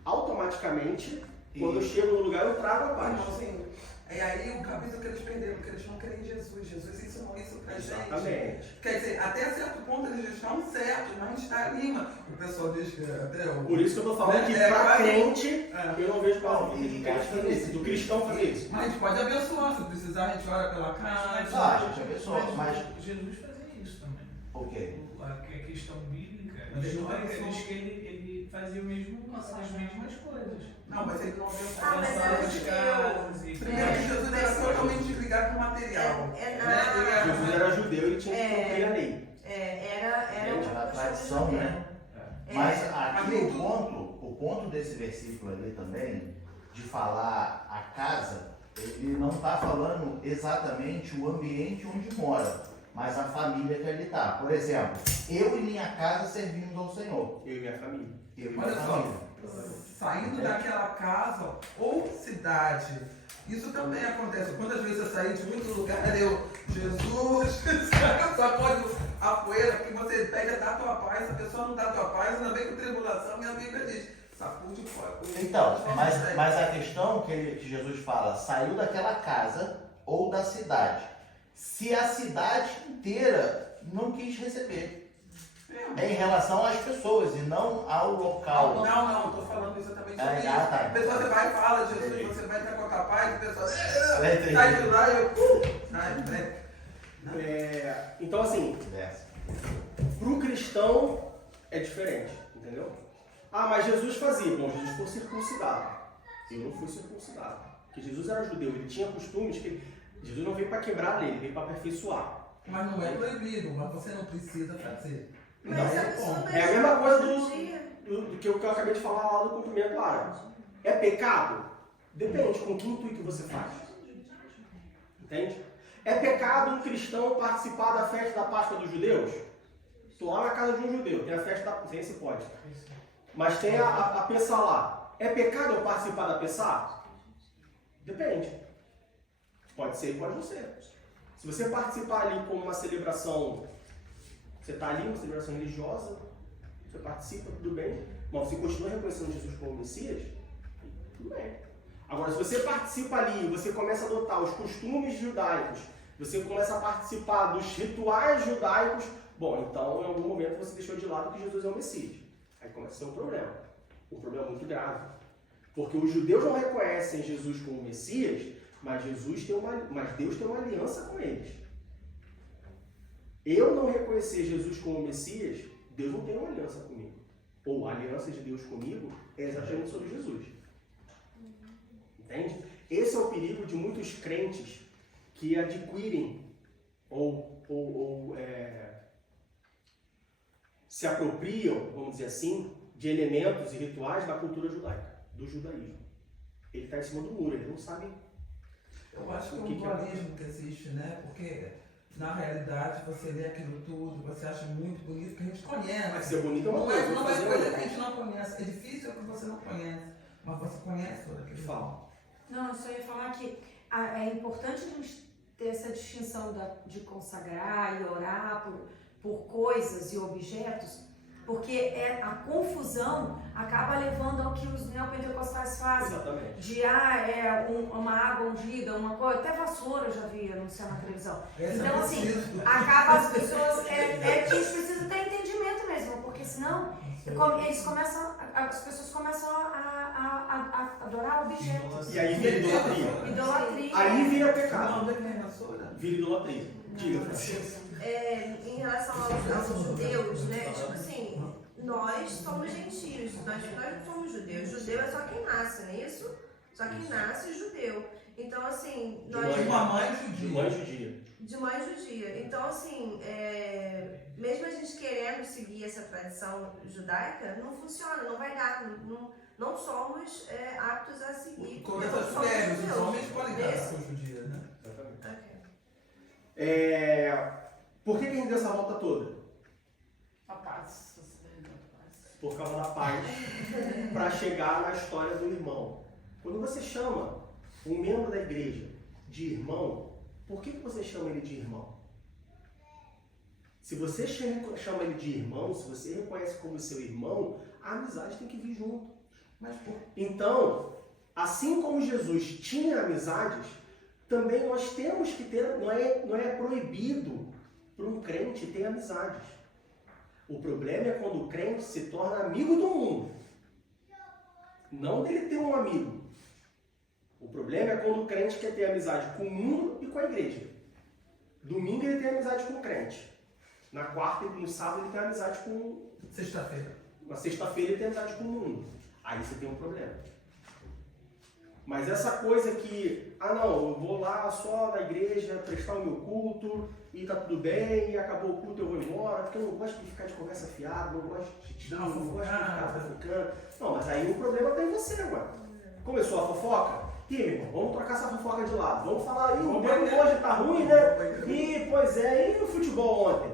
automaticamente, quando eu chego no lugar, eu trago a paz. Assim, é aí o capítulo que eles perderam, porque eles não querem em Jesus. Jesus ensinou isso pra gente. Exatamente. Quer dizer, até certo ponto eles estão certos, mas a gente está ali, mano. O pessoal diz que até o... Por isso que eu tô falando que pra crente, eu não vejo base bíblica do cristão fazer isso. Mas a gente pode abençoar, se precisar a gente ora pela casa. A gente abençoa, mas... Jesus fazia isso também. O quê? A questão bíblica, a história diz que ele que fazia as mesmas coisas. Não, mas ele não veio Ah, mas falando era de judeu. casas e Primeiro que Jesus era totalmente desligado com o material. Jesus era judeu, ele tinha que cumprir a lei. Era Era a tradição, né? Mas aqui o ponto desse versículo ali também, de falar a casa, ele não está falando exatamente o ambiente onde mora, mas a família que ali está. Por exemplo, eu e minha casa servimos ao Senhor. Eu e minha família. Eu e minha Olha família. só, saindo daquela casa ou cidade, isso também acontece. Quantas vezes eu saí de muito lugar, Jesus, só pode a poeira, porque você pede a dar tua paz, a pessoa não dá tua paz, ainda bem com tribulação, minha Bíblia diz, sacude o fogo. Então, mas a questão que Jesus fala, saiu daquela casa ou da cidade. Se a cidade inteira não quis receber. É em relação às pessoas e não ao local. Não, estou falando exatamente sobre isso. Tá. A pessoa você vai e fala de Jesus, você vai estar com a tua paz, a pessoa Entendi. sai de lá e Então, assim, para o cristão é diferente, entendeu? Ah, mas Jesus fazia. Bom, Jesus foi circuncidado. Eu não fui circuncidado. Porque Jesus era judeu, ele tinha costumes que... Jesus não veio para quebrar a lei, ele veio para aperfeiçoar. Mas não é proibido, mas você não precisa fazer. Mas É a mesma coisa do que eu acabei de falar lá do cumprimento árabe. É pecado? Depende com que intuito você faz. Entende? É pecado um cristão participar da festa da Páscoa dos judeus? Estou lá na casa de um judeu, tem a festa da... Tem esse pode. Mas tem a Pessá lá. É pecado eu participar da Pessá? Depende. Pode ser e pode não ser. Se você participar ali como uma celebração, você está ali, uma celebração religiosa, você participa, tudo bem, mas você continua reconhecendo Jesus como Messias, tudo bem. Agora, se você participa ali, você começa a adotar os costumes judaicos, você começa a participar dos rituais judaicos, bom, então em algum momento você deixou de lado que Jesus é o Messias. Aí começa a ser um problema muito grave. Porque os judeus não reconhecem Jesus como Messias, mas Deus tem uma aliança com eles. Eu não reconhecer Jesus como Messias, Deus não tem uma aliança comigo. Ou a aliança de Deus comigo é exatamente sobre Jesus. Entende? Esse é o perigo de muitos crentes que adquirem se apropriam, vamos dizer assim, de elementos e rituais da cultura judaica, do judaísmo. Ele está em cima do muro, ele não sabe. Eu acho que é um dualismo que existe, né? Porque na realidade você lê aquilo tudo, você acha muito bonito, que a gente conhece. Mas ser bonito é uma não coisa. Não é coisa que a gente não conhece. É difícil o que você não conhece. Mas você conhece tudo aquilo. Fala. Não, eu só ia falar que é importante a gente ter essa distinção de consagrar e orar por coisas e objetos, porque a confusão acaba levando ao que os neopentecostais fazem. Exatamente. De uma água ungida, uma coisa, até vassoura eu já vi anunciar na televisão. Então assim, acaba as pessoas, que a gente precisa ter entendimento mesmo, porque senão as pessoas começam a adorar objetos. E aí vira idolatria. Idolatria. Aí vira pecado. Não, nem vassoura. Vira idolatria. Diga, Francisco. Em relação aos judeus, né? Tipo assim, nós somos gentios, nós não somos judeus. Judeu é só quem nasce, não é isso? Só quem nasce judeu. Então, assim, nós... De uma mãe judia. De mãe judia. De mãe judia. Então, assim, mesmo a gente querendo seguir essa tradição judaica, não funciona, não vai dar. Não somos aptos a seguir. Com essas mulheres, os homens podem casar com judia, né? Exatamente. Okay. Por que a gente deu essa volta toda? A paz. Por causa da paz. Para chegar na história do irmão. Quando você chama um membro da igreja de irmão, por que você chama ele de irmão? Se você chama ele de irmão, se você reconhece como seu irmão, a amizade tem que vir junto. Então, assim como Jesus tinha amizades, também nós temos que ter, não é proibido para um crente ter amizades. O problema é quando o crente se torna amigo do mundo. Não dele ter um amigo. O problema é quando o crente quer ter amizade com o mundo e com a igreja. Domingo ele tem amizade com o crente. Na quarta e no sábado ele tem amizade com... Sexta-feira. uma sexta-feira e ter amizade com o mundo. Aí você tem um problema. Mas essa coisa que, não, eu vou lá só na igreja prestar o meu culto e tá tudo bem, e acabou o culto eu vou embora, porque eu não gosto de ficar de conversa fiada, não gosto de ficar fofocando. Não, mas aí o problema tá em você, mano. Começou a fofoca? Ih, meu irmão, vamos trocar essa fofoca de lado. Vamos falar, o Diego hoje tá ruim, né? Ih, pois é, e o futebol ontem?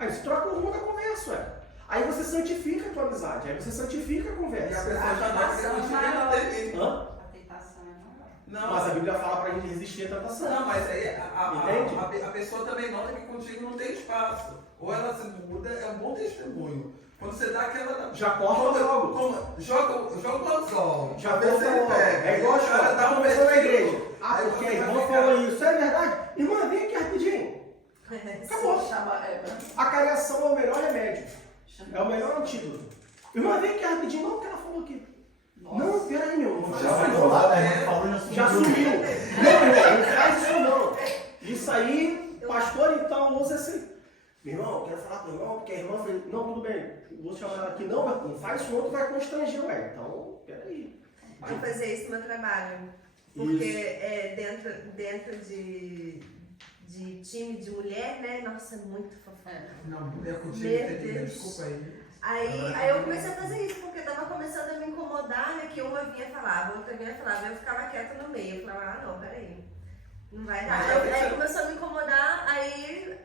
Aí você troca o rumo da conversa, ué. Aí você santifica a tua amizade, aí você santifica a E a conversa. pessoa já vai querer continuar no dele. Hã? A tentação é maior. Não, Mas a Bíblia fala pra gente resistir à tentação. não, mas aí Entende? a pessoa também nota que contigo não tem espaço. Ou ela se muda, é um bom testemunho. Quando você dá aquela. Já corta logo. Joga o anzol. Já vê se corta ele logo. pega. É igual a O cara história, dá tá um conversando na vestido. igreja. Aí Porque a você irmã vai falou isso, é verdade? Irmã, vem aqui rapidinho. Acabou. A cariação é o melhor remédio. É o melhor antídoto. Irmã, vem aqui rapidinho. Não, o que ela falou aqui. Não, peraí, meu. Não faz Já isso vai não. lá, né? Falou, Já sumiu. Não, irmão, não faz isso não. Isso aí, pastor, então, usa assim. Meu irmão, eu quero falar com o irmão, porque a irmã fez. Não, tudo bem, vou chamar ela aqui. Não, mas não faz isso não, tu vai constranger, ué. Então, peraí. Vou fazer isso no meu trabalho. Porque dentro de time de mulher, né? Nossa, é muito fofoca. Não, mulher contigo, Meu entendeu? Deus. Desculpa aí. Aí eu comecei a fazer isso, porque tava começando a me incomodar, né? Que uma vinha falava, outra vinha falava, eu ficava quieta no meio. Eu falava, não, peraí. Não vai dar. Aí começou a me incomodar, aí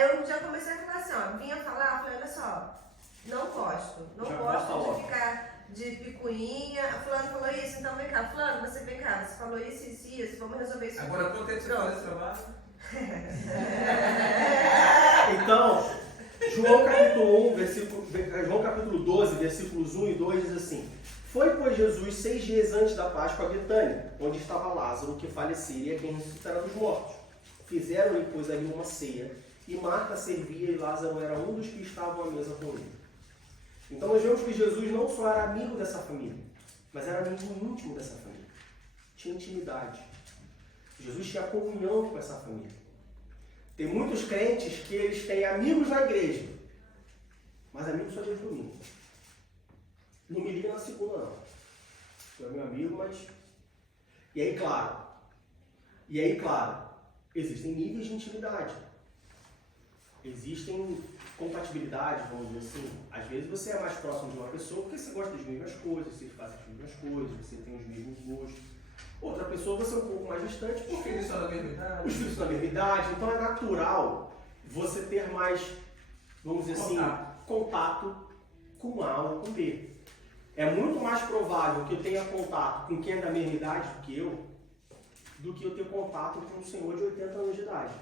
eu já comecei a falar assim, ó, vinha falar, eu falei, olha só, não gosto Já de ficar de picuinha. A fulano falou isso, então vem cá, fulano, você vem cá, você falou isso, vamos resolver isso. Agora, quanto tempo você faz esse trabalho? Então, João capítulo 12, versículos 1 e 2 diz assim: Foi, pois, Jesus 6 dias antes da Páscoa a Betânia, onde estava Lázaro, que falecera, e a quem ressuscitara dos mortos. Fizeram-lhe, pois, ali uma ceia, e Marta servia, e Lázaro era um dos que estavam à mesa com ele. Então nós vemos que Jesus não só era amigo dessa família, mas era amigo íntimo dessa família. Tinha intimidade. Jesus tinha comunhão com essa família. Tem muitos crentes que eles têm amigos na igreja, mas amigos só de domingo. Não me liga na segunda, não. Tu é meu amigo, mas... E aí, claro, existem níveis de intimidade. Existem compatibilidades, vamos dizer assim. Às vezes você é mais próximo de uma pessoa porque você gosta das mesmas coisas, você faz as mesmas coisas, você tem os mesmos gostos. Outra pessoa você é um pouco mais distante porque... Os filhos são da mesma idade. Os filhos são da mesma idade, então é natural você ter mais, vamos dizer assim, contato com A ou com B. É muito mais provável que eu tenha contato com quem é da mesma idade do que eu ter contato com um senhor de 80 anos de idade.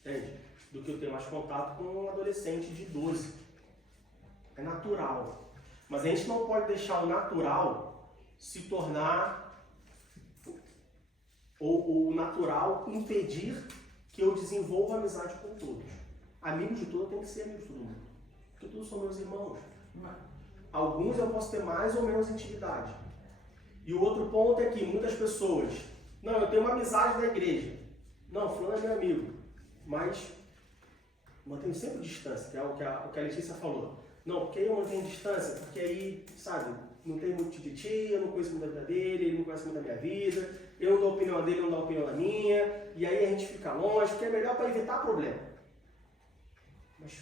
Entende? Do que eu ter mais contato com um adolescente de 12. É natural. Mas a gente não pode deixar o natural se tornar, ou o natural impedir que eu desenvolva amizade com todos. Amigo de todos tem que ser amigo de todo mundo. Porque todos são meus irmãos. Alguns eu posso ter mais ou menos intimidade. E o outro ponto é que muitas pessoas, não, eu tenho uma amizade da igreja. Não, fulano é meu amigo. Mas mantenho sempre distância, que é o que a Letícia falou. Não, porque eu mantenho distância, porque aí, sabe, não tem muito tititi, eu não conheço muito da vida dele, ele não conhece muito da minha vida, eu não dou a opinião dele, ele não dá a opinião da minha, e aí a gente fica longe, porque é melhor para evitar problema. Mas,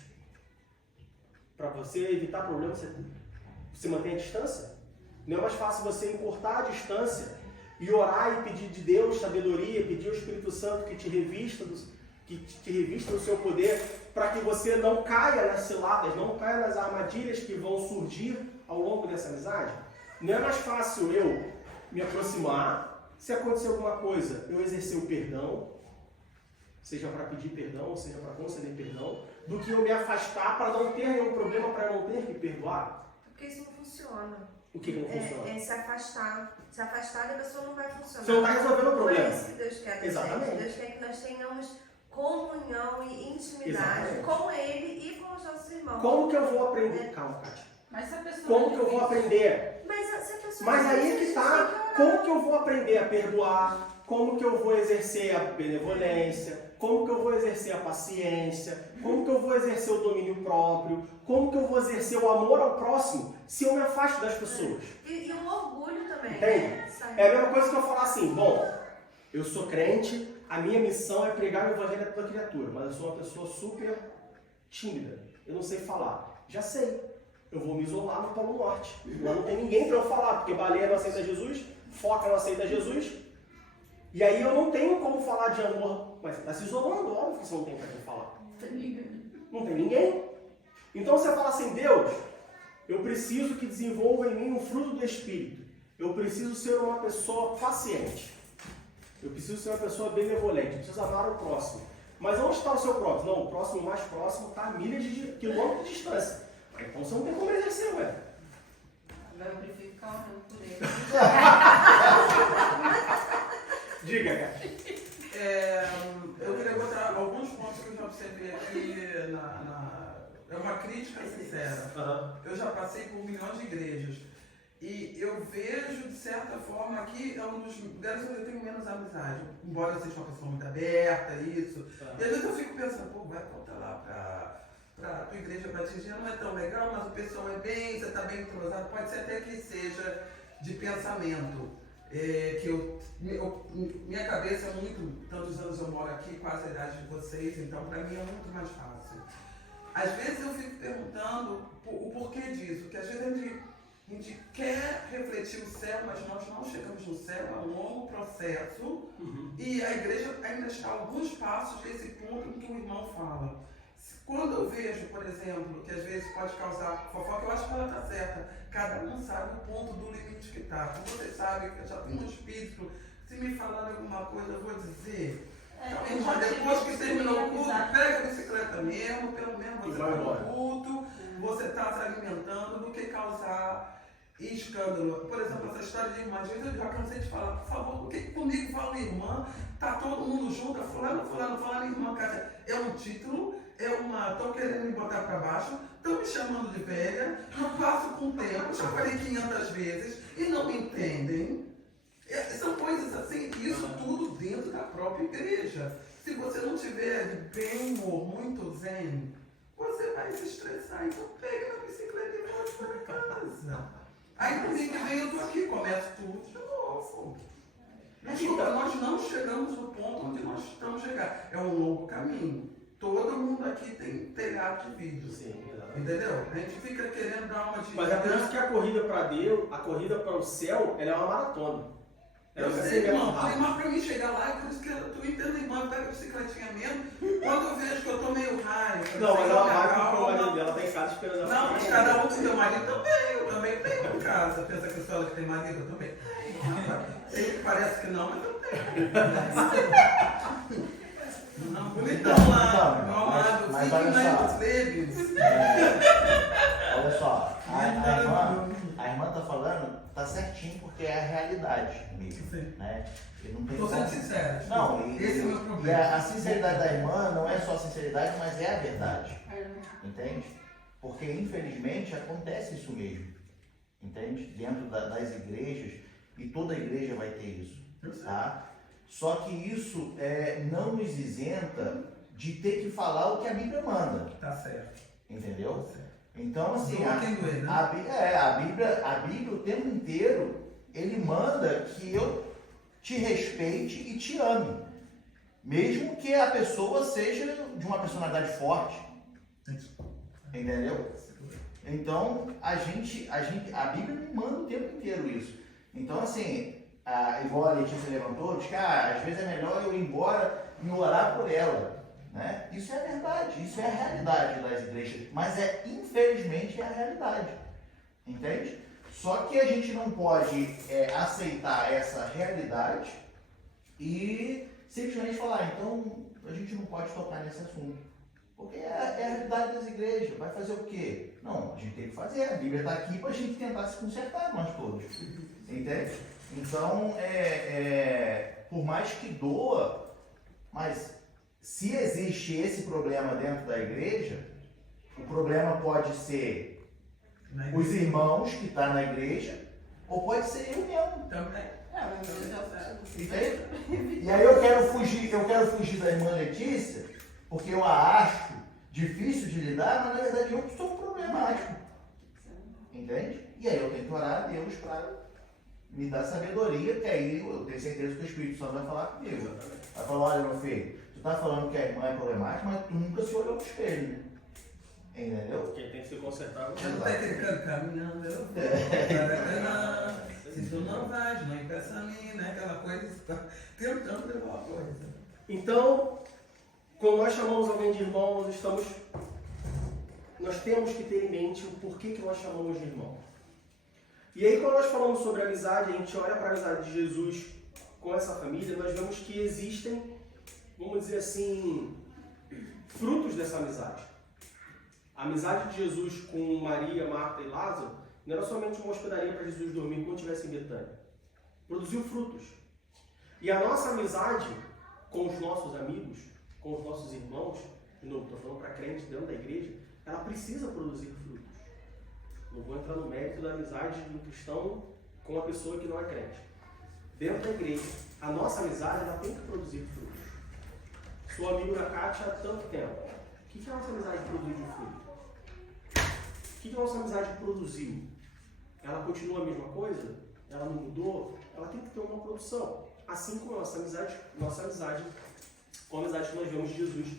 para você evitar problema, você mantém a distância? Não é mais fácil você encurtar a distância e orar e pedir de Deus sabedoria, pedir ao Espírito Santo que te revista do seu poder, para que você não caia nas ciladas, não caia nas armadilhas que vão surgir ao longo dessa amizade? Não é mais fácil eu me aproximar, se acontecer alguma coisa, eu exercer o perdão, seja para pedir perdão, seja para conceder perdão, do que eu me afastar para não ter nenhum problema, para não ter que perdoar? Porque isso não funciona. O que não funciona? É se afastar. Se afastar, a pessoa não vai funcionar. Você não está resolvendo o problema. Não é isso que Deus quer da Exatamente. gente. Deus quer que nós tenhamos comunhão e intimidade. Exatamente. Com Ele e com os nossos irmãos. Como que eu vou aprender? Calma, Kátia. Mas se a pessoa Como que eu vou aprender? Mas se a pessoa Mas aí que tá. Como que eu vou aprender a perdoar? como que eu vou exercer a benevolência, como que eu vou exercer a paciência, como que eu vou exercer o domínio próprio, como que eu vou exercer o amor ao próximo se eu me afasto das pessoas. E um orgulho também. Entende? É a mesma coisa que eu falar assim, bom, eu sou crente, a minha missão é pregar o evangelho a toda criatura, mas eu sou uma pessoa super tímida, eu não sei falar. Já sei, eu vou me isolar no Polo Norte, lá não tem ninguém para eu falar, porque baleia não aceita Jesus, foca não aceita Jesus, e aí eu não tenho como falar de amor, mas você está se isolando, óbvio que você não tem para quem falar. Não tem ninguém. Então você fala assim, Deus, eu preciso que desenvolva em mim um fruto do Espírito. Eu preciso ser uma pessoa paciente. Eu preciso ser uma pessoa benevolente. Eu preciso amar o próximo. Mas onde está o seu próximo? Não, o próximo mais próximo está a milhas de quilômetros de distância. Então você não tem como exercer, ué. Eu prefiro ficar olhando por ele. Diga, cara. Eu queria botar alguns pontos que eu já observei aqui é uma crítica sincera. Eu já passei por milhões de igrejas e eu vejo, de certa forma, aqui é um dos lugares onde eu tenho menos amizade. Embora eu seja uma pessoa muito aberta, isso. E às vezes eu fico pensando, pô, vai voltar lá pra tua igreja batista, não é tão legal, mas o pessoal é bem, você está bem entrosado. Pode ser até que seja de pensamento. Minha cabeça é muito, tantos anos eu moro aqui, quase a idade de vocês, então para mim é muito mais fácil. Às vezes eu fico perguntando o porquê disso, porque às vezes a gente quer refletir o céu, mas nós não chegamos no céu, é um longo processo, e a igreja ainda está a alguns passos desse ponto em que o irmão fala. Quando eu vejo, por exemplo, que às vezes pode causar fofoca, eu acho que ela está certa. Cada um sabe o ponto do limite que está. Como vocês sabem que eu já tenho um espírito, se me falar alguma coisa, eu vou dizer. Então, irmã, depois que terminou o culto, pega a bicicleta mesmo, pelo menos você está no culto, você está se alimentando, do que causar escândalo. Por exemplo, essa história de irmã, às vezes eu já cansei de falar, por favor, por que comigo fala irmã? Tá todo mundo junto, fulano, irmã, cara. É um título, estão querendo me botar para baixo, estão me chamando de velha, não passo com o tempo, já falei 500 vezes e não me entendem. São coisas assim, isso tudo dentro da própria igreja. Se você não tiver de bem humor, muito zen, você vai se estressar. Então pega na bicicleta e volte para casa. Aí no domingo que vem eu estou aqui, começo tudo de novo. Nós não chegamos no ponto onde nós estamos chegando. É um longo caminho. Todo mundo aqui tem telhado de vidro. Sim, entendeu? A gente fica querendo dar uma dica. Mas é por isso que a corrida para Deus, a corrida para o céu, ela é uma maratona. Eu sei, irmão, mas para mim chegar lá é por isso que tu entende, irmão, pega a bicicletinha mesmo. Quando eu vejo que eu tô meio raio. Não, mas ela vai com o marido dela, tá em casa esperando. Não, mas cada um com seu marido também. Eu também tenho em casa. Pensa que só ela que tem marido, eu também tenho. Parece que não, mas eu tenho. Não, bonitão lá, meu amado, mas olha só. Olha só, a irmã tá falando, tá certinho, porque é a realidade mesmo, né? Estou sendo sincero. Não, esse é o meu problema. A sinceridade da irmã não é só sinceridade, mas é a verdade. Entende? Porque infelizmente acontece isso mesmo. Entende? Dentro das igrejas, e toda igreja vai ter isso. Tá? Só que isso não nos isenta de ter que falar o que a Bíblia manda. Tá certo. Entendeu? Tá certo. Então, assim, a Bíblia o tempo inteiro, ele manda que eu te respeite e te ame. Mesmo que a pessoa seja de uma personalidade forte. Entendeu? Então, a Bíblia me manda o tempo inteiro isso. Então, assim, igual a Letícia levantou, diz que às vezes é melhor eu ir embora e orar por ela. Né? Isso é verdade, isso é a realidade das igrejas, mas infelizmente é a realidade, entende? Só que a gente não pode aceitar essa realidade e simplesmente falar, então a gente não pode tocar nesse assunto, porque é a realidade das igrejas. Vai fazer o quê? Não, a gente tem que fazer, a Bíblia está aqui para a gente tentar se consertar, nós todos, entende? Então, por mais que doa, mas se existe esse problema dentro da igreja, o problema pode ser os irmãos que estão na igreja, ou pode ser eu mesmo. Também. mas eu já Entende? E aí eu quero fugir da irmã Letícia, porque eu a acho difícil de lidar, mas na verdade eu sou problemático. Entende? E aí eu tenho que orar a Deus para me dar sabedoria, que aí eu tenho certeza que o Espírito Santo vai falar comigo. Vai falar, olha meu filho, tu tá falando que a irmã é problemática, mas tu nunca se olhou no espelho, né? Entendeu? Quem tem que ser consertado Eu não tá entendendo, caminhando, eu vou. Se tu não vais, não impeça a mim, né? Aquela coisa, você tá tentando levar uma coisa. Então, quando nós chamamos alguém de irmão, nós temos que ter em mente o porquê que nós chamamos de irmão. E aí, quando nós falamos sobre amizade, a gente olha para a amizade de Jesus com essa família, nós vemos que existem, vamos dizer assim, frutos dessa amizade. A amizade de Jesus com Maria, Marta e Lázaro não era somente uma hospedaria para Jesus dormir quando estivesse em Betânia. Produziu frutos. E a nossa amizade com os nossos amigos, com os nossos irmãos, de novo, estou falando para crente dentro da igreja, ela precisa produzir frutos. Não vou entrar no mérito da amizade do cristão com uma pessoa que não é crente. Dentro da igreja, a nossa amizade ela tem que produzir frutos. Sou amigo da Kátia há tanto tempo. O que a nossa amizade produziu de fruto? O que a nossa amizade produziu? Ela continua a mesma coisa? Ela não mudou? Ela tem que ter uma produção. Assim como a nossa amizade com a amizade que nós vemos de Jesus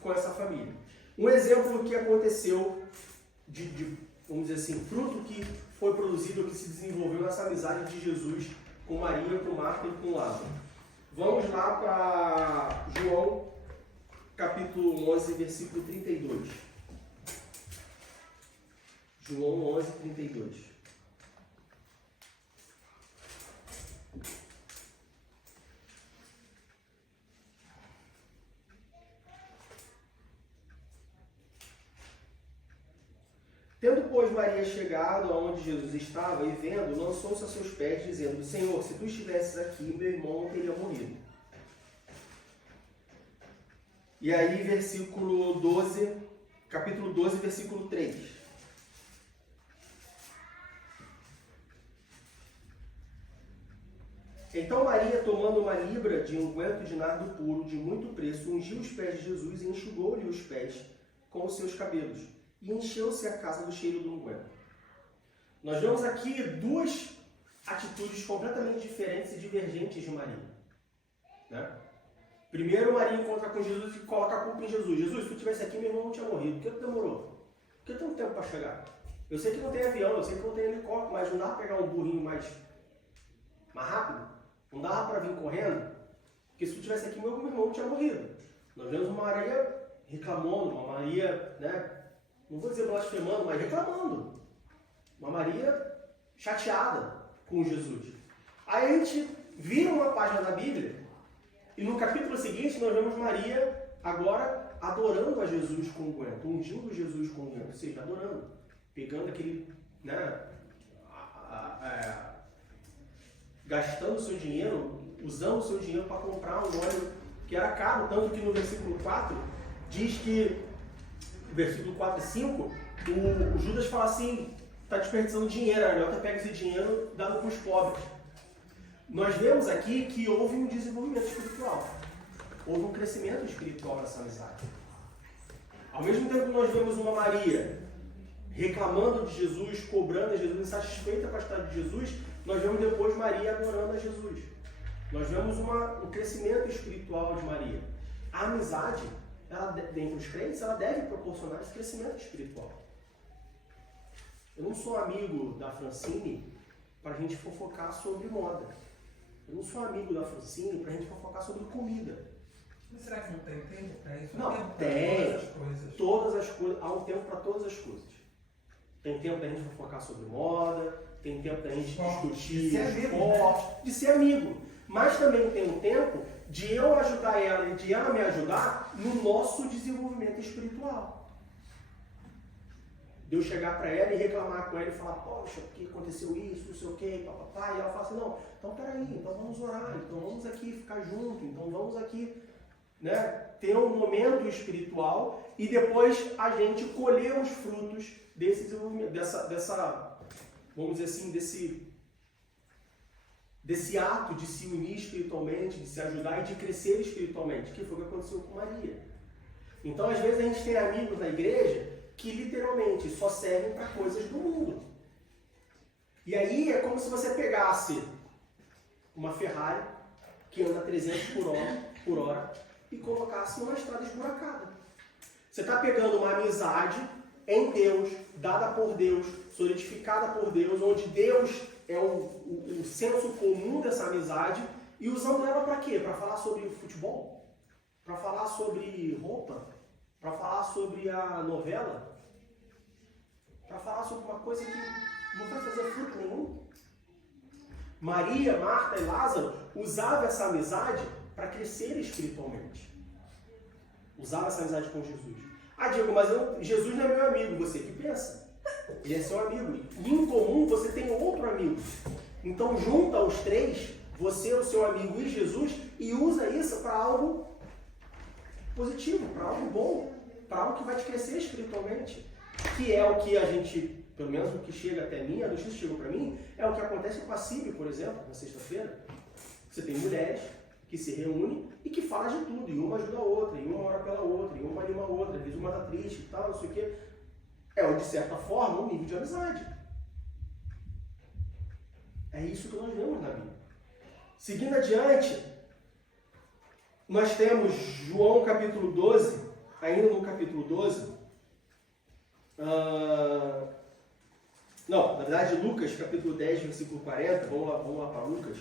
com essa família. Um exemplo que aconteceu vamos dizer assim, fruto que foi produzido, que se desenvolveu nessa amizade de Jesus com Maria, com Marta e com Lázaro. Vamos lá para João, capítulo 11, versículo 32. João 11, 32. Tendo, pois, Maria chegado aonde Jesus estava e vendo, lançou-se a seus pés, dizendo, Senhor, se tu estivesses aqui, meu irmão não teria morrido. E aí, versículo 12, capítulo 12, versículo 3. Então Maria, tomando uma libra de unguento de nardo puro, de muito preço, ungiu os pés de Jesus e enxugou-lhe os pés com os seus cabelos. E encheu-se a casa do cheiro do unguento. Nós vemos aqui duas atitudes completamente diferentes e divergentes de Maria. Né? Primeiro, Maria encontra com Jesus e coloca a culpa em Jesus. Jesus, se tu estivesse aqui, meu irmão não tinha morrido. Por que demorou? Por que tanto tempo para chegar? Eu sei que não tem avião, eu sei que não tem helicóptero, mas não dá para pegar um burrinho mais rápido? Não dá para vir correndo? Porque se tu estivesse aqui, meu irmão não tinha morrido. Nós vemos uma Maria reclamando, uma Maria, né? Não vou dizer blasfemando, mas reclamando. Uma Maria chateada com Jesus. Aí a gente vira uma página da Bíblia e no capítulo seguinte nós vemos Maria agora adorando a Jesus com unguento, ungindo Jesus com unguento, ou seja, adorando, pegando aquele, né, gastando o seu dinheiro, usando o seu dinheiro para comprar um óleo que era caro, tanto que no versículo 4 diz que versículo 4 e 5, o Judas fala assim, está desperdiçando dinheiro, é melhor que pega esse dinheiro e dá para os pobres. Nós vemos aqui que houve um desenvolvimento espiritual, houve um crescimento espiritual nessa amizade. Ao mesmo tempo que nós vemos uma Maria reclamando de Jesus, cobrando a Jesus, insatisfeita com a história de Jesus, nós vemos depois Maria adorando a Jesus. Nós vemos um crescimento espiritual de Maria. A amizade, ela, dentre os crentes, ela deve proporcionar esse crescimento espiritual. Eu não sou amigo da Francine para a gente fofocar sobre moda. Eu não sou amigo da Francine para a gente fofocar sobre comida. Mas será que não tem tempo para isso? Não, tem. Todas as coisas. Há um tempo para todas as coisas. Tem tempo para a gente fofocar sobre moda, tem tempo para a gente discutir esporte, de ser amigo. Mas também tem um tempo de eu ajudar ela e de ela me ajudar no nosso desenvolvimento espiritual. De eu chegar para ela e reclamar com ela e falar, poxa, porque aconteceu isso, não sei o quê, papapá, e ela fala assim, não, então peraí, então vamos orar, então vamos aqui ficar junto, então vamos aqui, né, ter um momento espiritual e depois a gente colher os frutos desse desenvolvimento, dessa vamos dizer assim, desse ato de se unir espiritualmente, de se ajudar e de crescer espiritualmente, que foi o que aconteceu com Maria. Então, às vezes, a gente tem amigos na igreja que literalmente só servem para coisas do mundo. E aí é como se você pegasse uma Ferrari que anda 300 por hora e colocasse numa estrada esburacada. Você está pegando uma amizade em Deus, dada por Deus, solidificada por Deus, onde Deus é o senso comum dessa amizade, e usando ela para quê? Para falar sobre futebol? Para falar sobre roupa? Para falar sobre a novela? Para falar sobre uma coisa que não vai fazer fruto nenhum? Maria, Marta e Lázaro usavam essa amizade para crescer espiritualmente. Usavam essa amizade com Jesus. Ah, Diego, mas Jesus não é meu amigo. Você que pensa? Ele é seu amigo. E em comum você tem outro amigo. Então junta os três, você, o seu amigo e Jesus, e usa isso para algo positivo, para algo bom, para algo que vai te crescer espiritualmente. Que é o que a gente, pelo menos o que chega até mim, a notícia chegou para mim, é o que acontece com a CIB, por exemplo, na sexta-feira. Você tem mulheres que se reúnem e que falam de tudo, e uma ajuda a outra, e uma ora pela outra, e uma anima a outra, às vezes uma tá triste e tal, não sei o quê. É, de certa forma, um nível de amizade. É isso que nós vemos na Bíblia. Seguindo adiante, nós temos João capítulo 12, ainda no capítulo 12, não, na verdade Lucas capítulo 10, versículo 40, vamos lá para Lucas.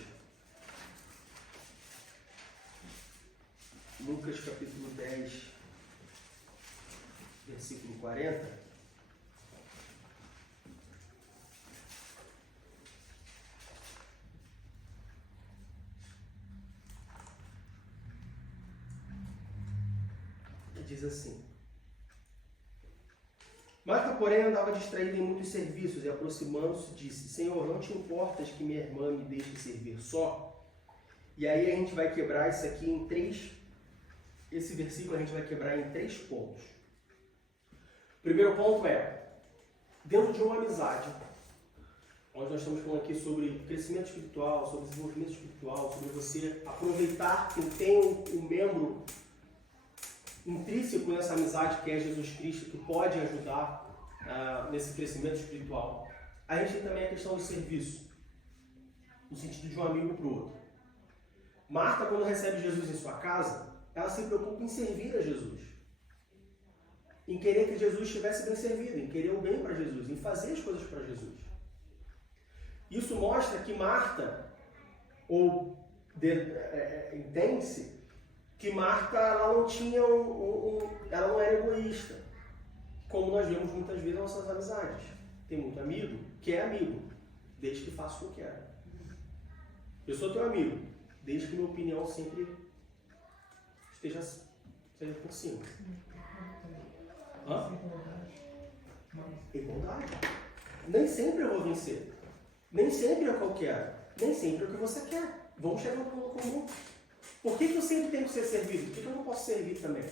Lucas capítulo 10, versículo 40. Diz assim: Marta, porém, andava distraída em muitos serviços e, aproximando-se, disse: Senhor, não te importas que minha irmã me deixe servir só? E aí a gente vai quebrar isso aqui em esse versículo a gente vai quebrar em 3 pontos. O primeiro ponto é, dentro de uma amizade, onde nós estamos falando aqui sobre crescimento espiritual, sobre desenvolvimento espiritual, sobre você aproveitar que tem um membro intrínseco nessa amizade que é Jesus Cristo, que pode ajudar nesse crescimento espiritual. A gente tem também a questão do serviço, no sentido de um amigo para o outro. Marta, quando recebe Jesus em sua casa, ela se preocupa em servir a Jesus, em querer que Jesus estivesse bem servido, em querer o bem para Jesus, em fazer as coisas para Jesus. Isso mostra que Marta, entende-se, que Marta ela não tinha ela não era egoísta, como nós vemos muitas vezes nas nossas amizades. Tem muito amigo que é amigo, desde que faça o que eu quero. Eu sou teu amigo, desde que minha opinião sempre seja por cima. Hã? Igualdade. Nem sempre eu vou vencer. Nem sempre é o que eu quero. Nem sempre é o que você quer. Vamos chegar no ponto comum. Por que eu sempre tenho que ser servido? Por que eu não posso servir também?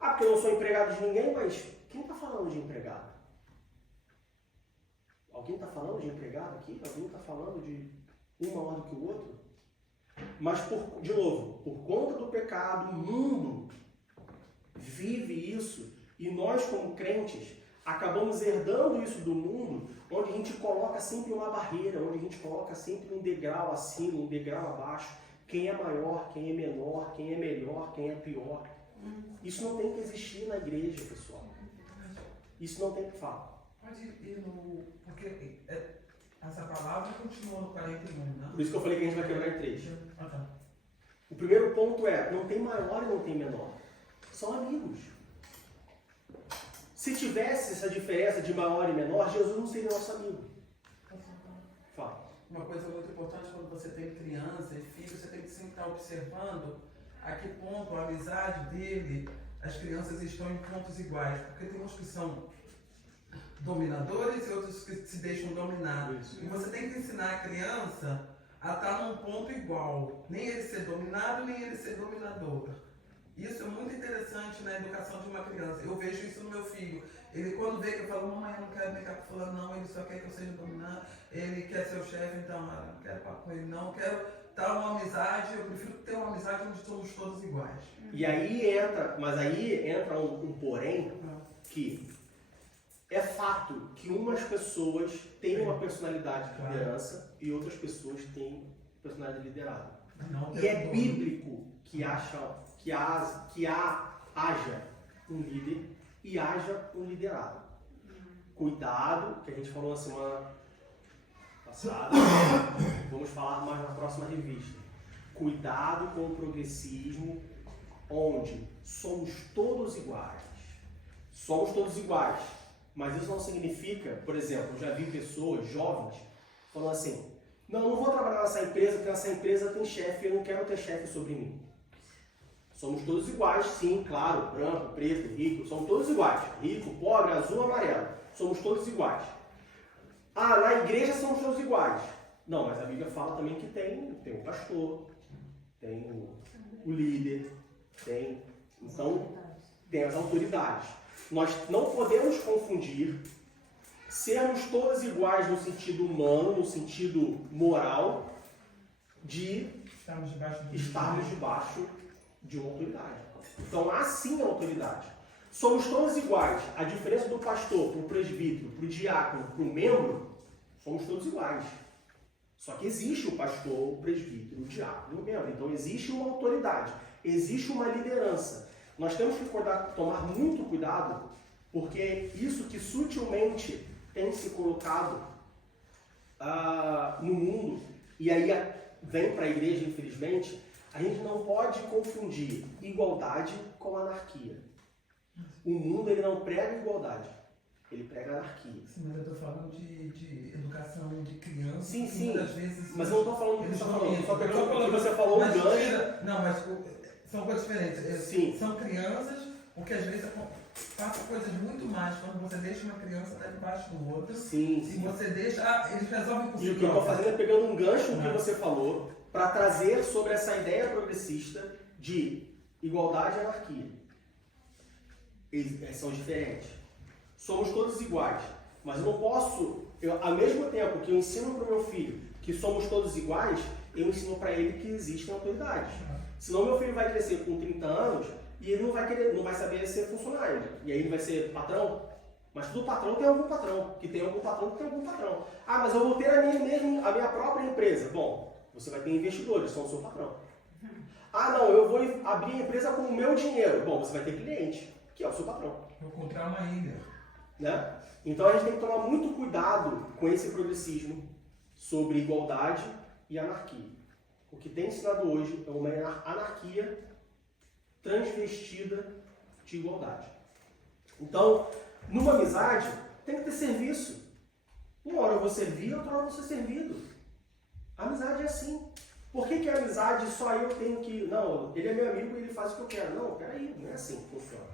Ah, porque eu não sou empregado de ninguém, mas quem está falando de empregado? Alguém está falando de empregado aqui? Alguém está falando de um maior do que o outro? Mas, de novo, por conta do pecado, o mundo vive isso e nós, como crentes, acabamos herdando isso do mundo, onde a gente coloca sempre uma barreira, onde a gente coloca sempre um degrau acima, um degrau abaixo. Quem é maior, quem é menor, quem é melhor, quem é pior. Isso não tem que existir na igreja, pessoal. Isso não tem que falar. Pode ir no... Porque essa palavra continua no 41, né? Por isso que eu falei que a gente vai quebrar em 3. Ah, tá. O primeiro ponto é, não tem maior e não tem menor. São amigos. Se tivesse essa diferença de maior e menor, Jesus não seria nosso amigo. Fala. Uma coisa muito importante quando você tem criança e filho, você tem que sempre estar observando a que ponto a amizade dele, as crianças estão em pontos iguais. Porque tem uns que são dominadores e outros que se deixam dominados. E você tem que ensinar a criança a estar num ponto igual. Nem ele ser dominado, nem ele ser dominador. Isso é muito interessante na educação de uma criança. Eu vejo isso no meu filho. Ele quando vê que eu falo, mamãe, eu não quero brincar com fulano, não, ele só quer que eu seja dominante, ele quer ser o chefe, então eu não quero papo com ele, não, eu quero estar uma amizade, eu prefiro ter uma amizade onde somos todos iguais. E aí entra, mas aí entra um porém, que é fato que umas pessoas têm uma personalidade de liderança e outras pessoas têm personalidade de liderado. E é bíblico que haja um líder e haja um liderado. Cuidado, que a gente falou na semana passada, vamos falar mais na próxima revista. Cuidado com o progressismo, onde somos todos iguais. Somos todos iguais. Mas isso não significa, por exemplo, eu já vi pessoas jovens falando assim, não vou trabalhar nessa empresa porque essa empresa tem chefe e eu não quero ter chefe sobre mim. Somos todos iguais, sim, claro, branco, preto, rico, somos todos iguais. Rico, pobre, azul, amarelo. Somos todos iguais. Ah, na igreja somos todos iguais. Não, mas a Bíblia fala também que tem o pastor, tem o líder, então tem as autoridades. Nós não podemos confundir sermos todos iguais no sentido humano, no sentido moral, de estarmos debaixo de uma autoridade. Então há sim a autoridade. Somos todos iguais. A diferença do pastor para o presbítero, para o diácono, para o membro, somos todos iguais. Só que existe o pastor, o presbítero, o diácono e o membro. Então existe uma autoridade, existe uma liderança. Nós temos que tomar muito cuidado, porque é isso que sutilmente tem se colocado no mundo, e aí vem para a igreja, infelizmente, a gente não pode confundir igualdade com anarquia. O mundo ele não prega igualdade, ele prega anarquia. Sim, mas eu estou falando de educação de criança. Sim, sim, muitas vezes, mas eu não estou falando do que você está falando, só pegando o que você mas falou, um gancho. Não, mas são coisas diferentes. Sim. São crianças, porque às vezes passa coisas muito mais quando você deixa uma criança estar debaixo do outro. Sim, se você deixa, eles resolvem por si. E o que eu estou fazendo é pegando um gancho no que você falou, para trazer sobre essa ideia progressista de igualdade e anarquia. Eles são diferentes. Somos todos iguais, mas eu não posso, ao mesmo tempo que eu ensino para o meu filho que somos todos iguais, eu ensino para ele que existem autoridades. Senão meu filho vai crescer com 30 anos e ele não vai saber ser funcionário. E aí ele vai ser patrão. Mas todo patrão tem algum patrão, que tem algum patrão que tem algum patrão. Ah, mas eu vou ter a minha própria empresa. Bom, você vai ter investidores, são o seu patrão. Ah, não, eu vou abrir a empresa com o meu dinheiro. Bom, você vai ter cliente, que é o seu patrão. Vou comprar uma ilha. Né? Então a gente tem que tomar muito cuidado com esse progressismo sobre igualdade e anarquia. O que tem ensinado hoje é uma anarquia transvestida de igualdade. Então, numa amizade, tem que ter serviço. Uma hora eu vou servir, outra hora eu vou ser servido. A amizade é assim. Por que a amizade só eu tenho que... Não, ele é meu amigo e ele faz o que eu quero. Não, peraí, não é assim que funciona.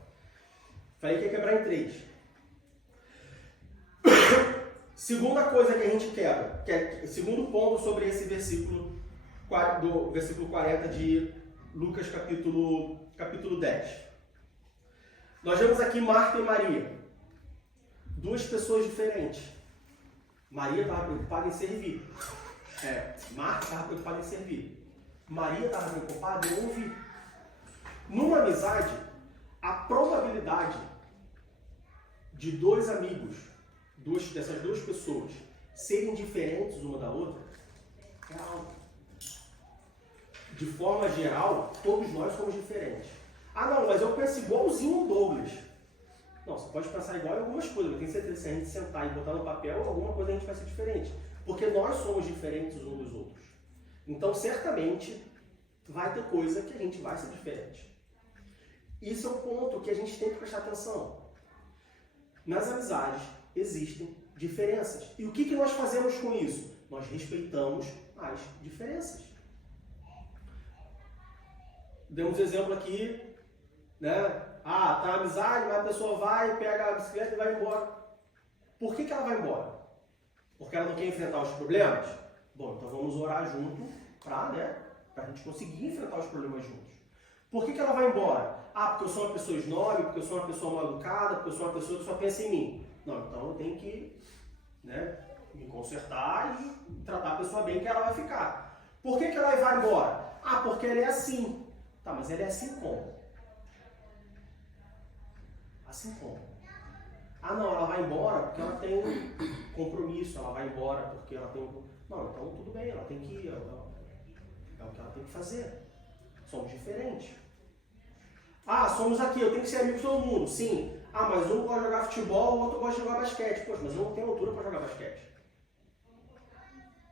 Falei que ia quebrar em 3. Segunda coisa que a gente quebra, segundo ponto sobre esse versículo, do versículo 40 de Lucas capítulo 10. Nós vemos aqui Marta e Maria, duas pessoas diferentes. Maria estava preocupada em servir. Marta estava preocupada em servir. Maria estava preocupada em ouvir. Numa amizade, a probabilidade de dois amigos, dessas duas pessoas, serem diferentes uma da outra é alta. De forma geral, todos nós somos diferentes. Ah, não, mas eu penso igualzinho o Douglas. Não, você pode pensar igual em algumas coisas, mas tenho certeza que se a gente sentar e botar no papel, alguma coisa a gente vai ser diferente. Porque nós somos diferentes uns dos outros. Então, certamente, vai ter coisa que a gente vai ser diferente. Isso é um ponto que a gente tem que prestar atenção. Nas amizades existem diferenças. E o que nós fazemos com isso? Nós respeitamos as diferenças. Demos exemplo aqui, né? Ah, tá amizade, mas a pessoa vai, pega a bicicleta e vai embora. Por que ela vai embora? Porque ela não quer enfrentar os problemas? Bom, então vamos orar junto para a gente conseguir enfrentar os problemas juntos. Por que ela vai embora? Ah, porque eu sou uma pessoa esnobe, porque eu sou uma pessoa mal educada, porque eu sou uma pessoa que só pensa em mim. Não, então eu tenho que, né, me consertar e tratar a pessoa bem que ela vai ficar. Por que ela vai embora? Ah, porque ela é assim. Tá, mas ela é assim como? Assim como? Ah, não, ela vai embora porque ela tem um compromisso, ela vai embora porque ela tem um... Não, então tudo bem, ela tem que ir, é o que ela tem que fazer. Somos diferentes. Ah, somos aqui, eu tenho que ser amigo de todo mundo. Sim. Ah, mas um gosta de jogar futebol, o outro gosta de jogar basquete. Poxa, mas eu não tenho altura para jogar basquete.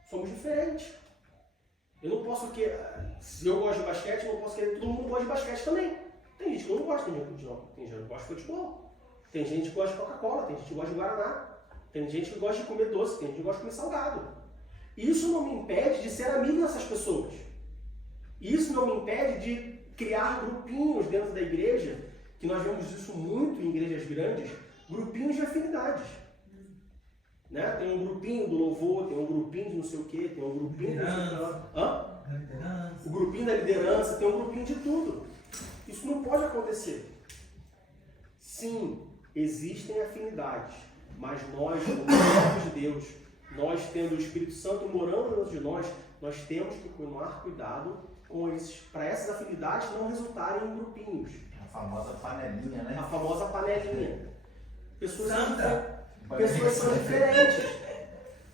Somos diferentes. Eu não posso querer... Se eu gosto de basquete, eu não posso querer que todo mundo goste de basquete também. Tem gente que não gosta, tem gente que gosta de futebol. Tem gente que gosta de Coca-Cola, tem gente que gosta de Guaraná. Tem gente que gosta de comer doce, tem gente que gosta de comer salgado. Isso não me impede de ser amigo dessas pessoas. Isso não me impede de criar grupinhos dentro da igreja, que nós vemos isso muito em igrejas grandes, grupinhos de afinidades. Né? Tem um grupinho do louvor, tem um grupinho de não sei o quê, tem um grupinho o grupinho da liderança, tem um grupinho de tudo. Isso não pode acontecer. Sim, existem afinidades, mas nós, como filhos de Deus, nós tendo o Espírito Santo morando dentro de nós temos que tomar cuidado com para essas afinidades não resultarem em grupinhos. A famosa panelinha, né? A famosa panelinha. Pessoas são diferentes.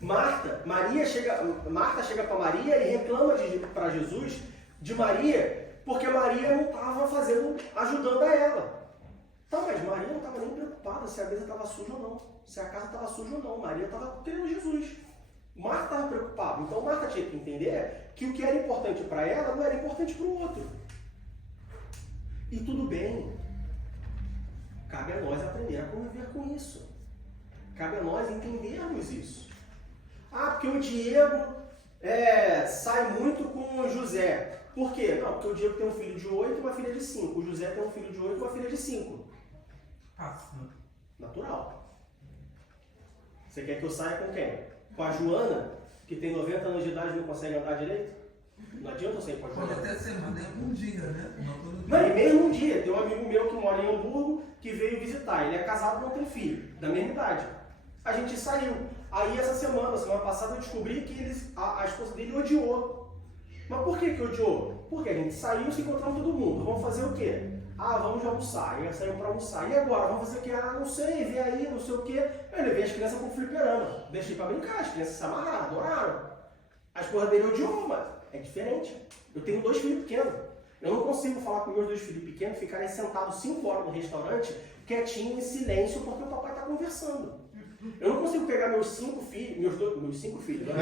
Marta chega para Maria e reclama para Jesus de Maria, porque Maria não estava ajudando a ela. Tá, mas Maria não estava nem preocupada se a mesa estava suja ou não, se a casa estava suja ou não. Maria estava querendo Jesus. Marta estava preocupada. Então Marta tinha que entender que o que era importante para ela não era importante para o outro. E tudo bem. Cabe a nós aprender a conviver com isso. Cabe a nós entendermos isso. Ah, porque o Diego sai muito com o José. Por quê? Não, porque o Diego tem um filho de 8 e uma filha de 5. O José tem um filho de 8 e uma filha de 5. Natural. Você quer que eu saia com quem? Com a Joana, que tem 90 anos de idade e não consegue andar direito? Não adianta eu sair com a Joana. Pode até ser, mas nem um dia, né? Não, e mesmo um dia. Tem um amigo meu que mora em Hamburgo que veio visitar. Ele é casado e não tem filho, da mesma idade. A gente saiu. Aí semana passada, eu descobri que a esposa dele odiou. Mas por que odiou? Porque a gente saiu, se encontramos todo mundo. Vamos fazer o quê? Ah, vamos almoçar. Aí saímos para almoçar. E agora? Vamos fazer o quê? Ah, não sei, vê aí, não sei o quê. Eu levei as crianças para o fliperama. Deixei para brincar, as crianças se amarraram, adoraram. A esposa dele odiou, mas é diferente. Eu tenho 2 filhos pequenos. Eu não consigo falar com meus 2 filhos pequenos, ficarem sentados 5 horas no restaurante, quietinho, em silêncio, porque o papai está conversando. Eu não consigo pegar meus 5 filhos, meus 5 filhos. Né?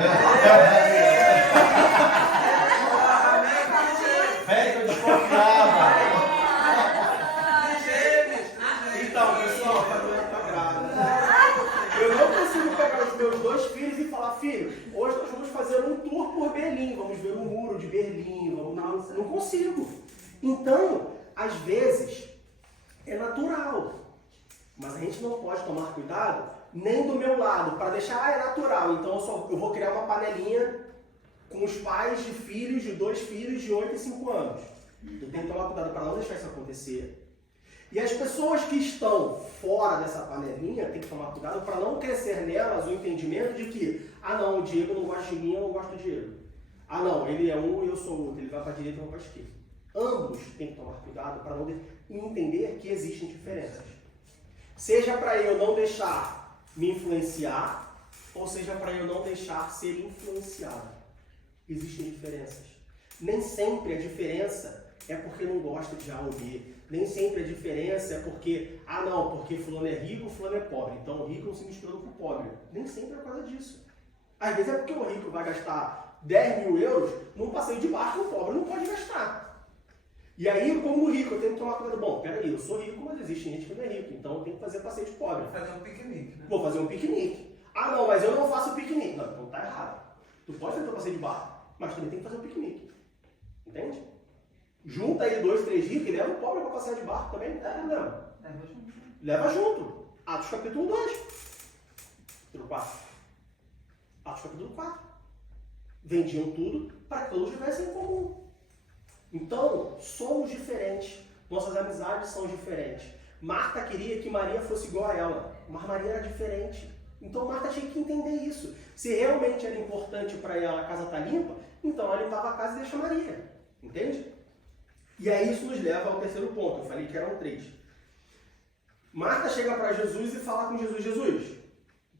Velho, eu desconfiava. Então, pessoal, a Fabiana tá grávida. Eu não consigo pegar os meus 2 filhos e falar, filho, hoje nós vamos fazer um tour por Berlim, vamos ver o muro de Berlim, não consigo. Então, às vezes, é natural. Mas a gente não pode tomar cuidado nem do meu lado, para deixar, é natural, então eu vou criar uma panelinha com os pais de filhos, de 2 filhos de 8 e 5 anos. Eu tenho que tomar cuidado para não deixar isso acontecer. E as pessoas que estão fora dessa panelinha têm que tomar cuidado para não crescer nelas o entendimento de que, ah não, o Diego não gosta de mim, eu não gosto do Diego. Ah não, ele é um e eu sou outro, ele vai para a direita e eu vou para a esquerda. Ambos têm que tomar cuidado para não entender que existem diferenças. Seja para eu não deixar me influenciar, ou seja para eu não deixar ser influenciado. Existem diferenças. Nem sempre a diferença é porque não gosta de A ou B. Nem sempre a diferença é porque, ah não, porque fulano é rico, fulano é pobre. Então o rico não se mistura com o pobre. Nem sempre é por causa disso. Às vezes é porque o rico vai gastar 10 mil euros num passeio de barco, o pobre não pode gastar. E aí, como rico, eu tenho que tomar cuidado. Bom, peraí, eu sou rico, mas existe gente que não é rico, então eu tenho que fazer passeio de pobre. Vou fazer um piquenique, né? Vou fazer um piquenique. Ah não, mas eu não faço piquenique. Não, então tá errado. Tu pode fazer o passeio de barco, mas também tem que fazer um piquenique. Entende? Junta aí 2, 3 ricos e leva o pobre para passear de barco também, não tem problema. Leva junto. Atos capítulo 2. Capítulo 4. Atos capítulo 4. Vendiam tudo para que todos tivessem em comum. Então, somos diferentes. Nossas amizades são diferentes. Marta queria que Maria fosse igual a ela, mas Maria era diferente. Então Marta tinha que entender isso. Se realmente era importante para ela a casa estar limpa, então ela limpava a casa e deixa Maria. Entende? E aí isso nos leva ao terceiro ponto. Eu falei que eram 3. Marta chega para Jesus e fala com Jesus: Jesus,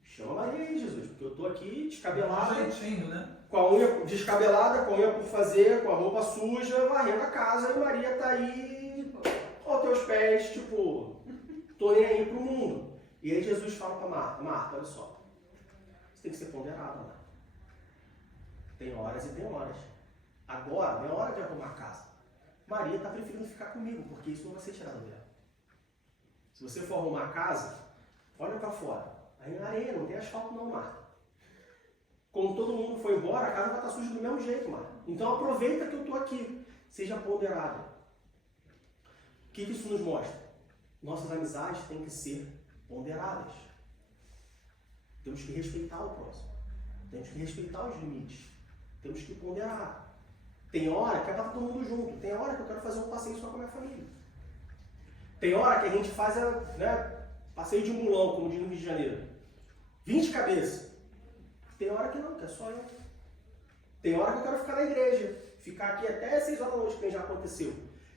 chama Maria aí, Jesus, porque eu estou aqui descabelada, Jeitinho, né? com a unha descabelada, com a unha por fazer, com a roupa suja, varrendo a casa, e Maria está aí aos teus pés, tipo, tô nem aí pro mundo. E aí Jesus fala para Marta: Marta, olha só, você tem que ser ponderada, Marta. Tem horas e tem horas. Agora não é hora de arrumar a casa. Maria está preferindo ficar comigo, porque isso não vai ser tirado dela. Se você for arrumar a casa, olha para fora. Aí na areia, não tem asfalto não, Marta. Quando todo mundo for embora, a casa vai estar suja do mesmo jeito, Marta. Então aproveita que eu estou aqui. Seja ponderada. O que isso nos mostra? Nossas amizades têm que ser ponderadas. Temos que respeitar o próximo. Temos que respeitar os limites. Temos que ponderar. Tem hora que é para todo mundo junto. Tem hora que eu quero fazer um passeio só com a minha família. Tem hora que a gente faz passeio de mulão, como diz no Rio de Janeiro. 20 cabeças. Tem hora que não, que é só eu. Tem hora que eu quero ficar na igreja. Ficar aqui até 6 horas da noite, que já aconteceu.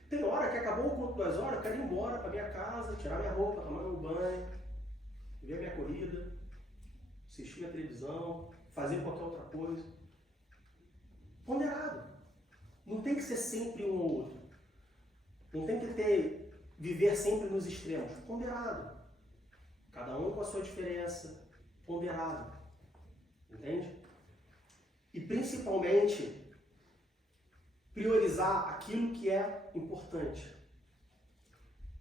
Tem hora que acabou o culto 2 horas, eu quero ir embora para minha casa, tirar minha roupa, tomar meu banho, ver minha corrida, assistir a televisão, fazer qualquer outra coisa. Ponderado. Não tem que ser sempre um ou outro. Não tem que viver sempre nos extremos. Ponderado. Cada um com a sua diferença. Ponderado. Entende? E principalmente, priorizar aquilo que é importante.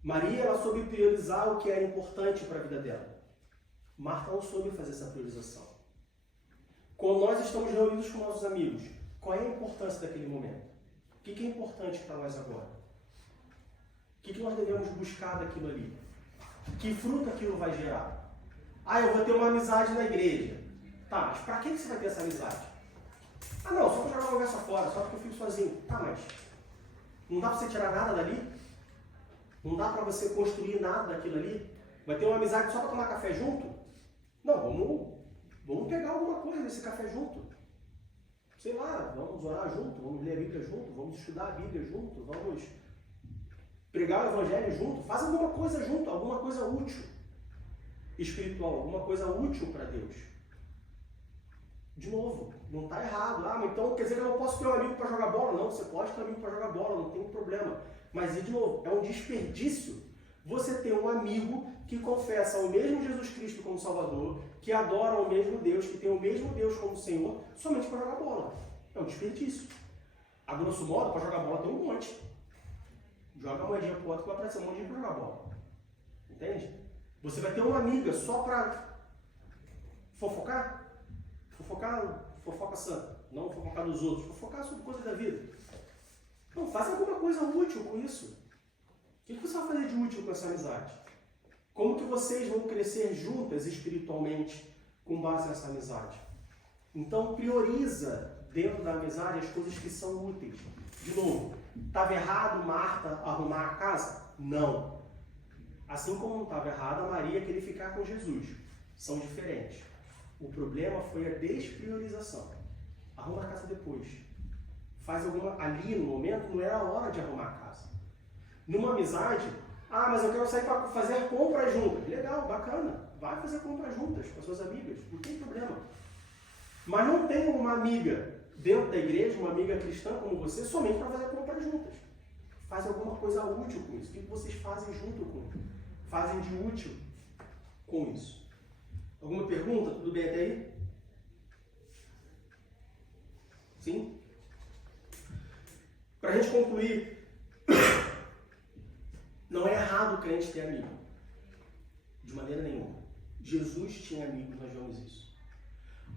Maria, ela soube priorizar o que era importante para a vida dela. Marta não soube fazer essa priorização. Quando nós estamos reunidos com nossos amigos, qual é a importância daquele momento? O que é importante para nós agora? O que nós devemos buscar daquilo ali? Que fruto aquilo vai gerar? Ah, eu vou ter uma amizade na igreja. Tá, mas para que você vai ter essa amizade? Ah não, só para jogar uma conversa fora, só porque eu fico sozinho. Tá, mas não dá para você tirar nada dali? Não dá para você construir nada daquilo ali? Vai ter uma amizade só para tomar café junto? Não, vamos pegar alguma coisa desse café junto. Sei lá, vamos orar junto, vamos ler a Bíblia junto, vamos estudar a Bíblia junto, vamos pregar o Evangelho junto, faz alguma coisa junto, alguma coisa útil, espiritual, alguma coisa útil para Deus. De novo, não está errado. Ah, mas então quer dizer que eu não posso ter um amigo para jogar bola? Não, você pode ter um amigo para jogar bola, não tem problema. Mas, de novo, é um desperdício você ter um amigo que confessa o mesmo Jesus Cristo como Salvador, que adora o mesmo Deus, que tem o mesmo Deus como Senhor, somente para jogar bola. É um desperdício. A grosso modo, para jogar bola tem um monte. Joga a moedinha pro outro que vai aparecer um monte para jogar bola. Entende? Você vai ter uma amiga só para fofocar? Fofoca santa. Não fofocar dos outros. Fofocar sobre coisas da vida. Não, faça alguma coisa útil com isso. O que você vai fazer de útil com essa amizade? Como que vocês vão crescer juntas espiritualmente com base nessa amizade? Então prioriza dentro da amizade as coisas que são úteis. De novo, estava errado Marta arrumar a casa? Não. Assim como não estava errado a Maria querer ficar com Jesus. São diferentes. O problema foi a despriorização. Arruma a casa depois. Faz alguma... Ali no momento não era a hora de arrumar a casa. Numa amizade, ah, mas eu quero sair para fazer compras juntas. Legal, bacana. Vai fazer compras juntas com as suas amigas. Não tem problema. Mas não tem uma amiga dentro da igreja, uma amiga cristã como você, somente para fazer compras juntas. Faz alguma coisa útil com isso. O que vocês fazem junto com isso? Fazem de útil com isso. Alguma pergunta? Tudo bem até aí? Sim? Para a gente concluir, não é errado o crente ter amigo. De maneira nenhuma. Jesus tinha amigos, nós vemos isso.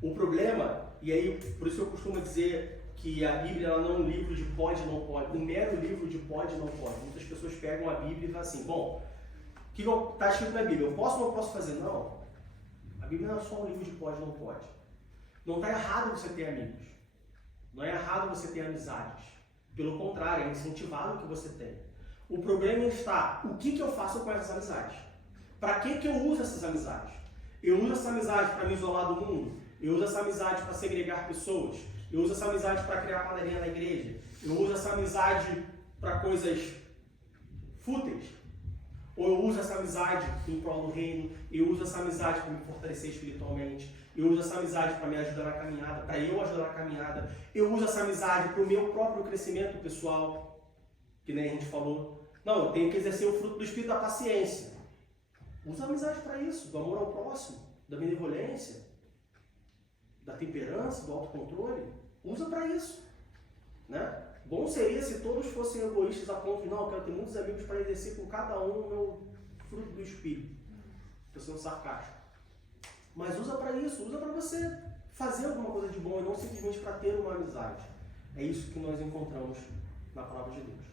O problema, e aí por isso eu costumo dizer que a Bíblia ela não é um livro de pode e não pode, um mero livro de pode e não pode. Muitas pessoas pegam a Bíblia e falam assim, bom, o que está escrito na Bíblia? Eu posso ou não posso fazer? Não. A Bíblia não é só um livro de pode e não pode. Não está errado você ter amigos. Não é errado você ter amizades. Pelo contrário, é incentivar o que você tem. O problema está, o que eu faço com essas amizades? Para que eu uso essas amizades? Eu uso essa amizade para me isolar do mundo? Eu uso essa amizade para segregar pessoas? Eu uso essa amizade para criar panelinha na igreja? Eu uso essa amizade para coisas fúteis? Ou eu uso essa amizade em prol do reino? Eu uso essa amizade para me fortalecer espiritualmente? Eu uso essa amizade para me ajudar na caminhada, para eu ajudar na caminhada? Eu uso essa amizade para o meu próprio crescimento pessoal? Que nem a gente falou. Não, eu tenho que exercer o fruto do Espírito da paciência. Usa a amizade para isso, do amor ao próximo, da benevolência, da temperança, do autocontrole. Usa para isso. Né? Bom seria se todos fossem egoístas a ponto de, não, eu quero ter muitos amigos para exercer com cada um o meu fruto do Espírito. Estou sendo sarcástico. Mas usa para isso, usa para você fazer alguma coisa de bom e não simplesmente para ter uma amizade. É isso que nós encontramos na palavra de Deus.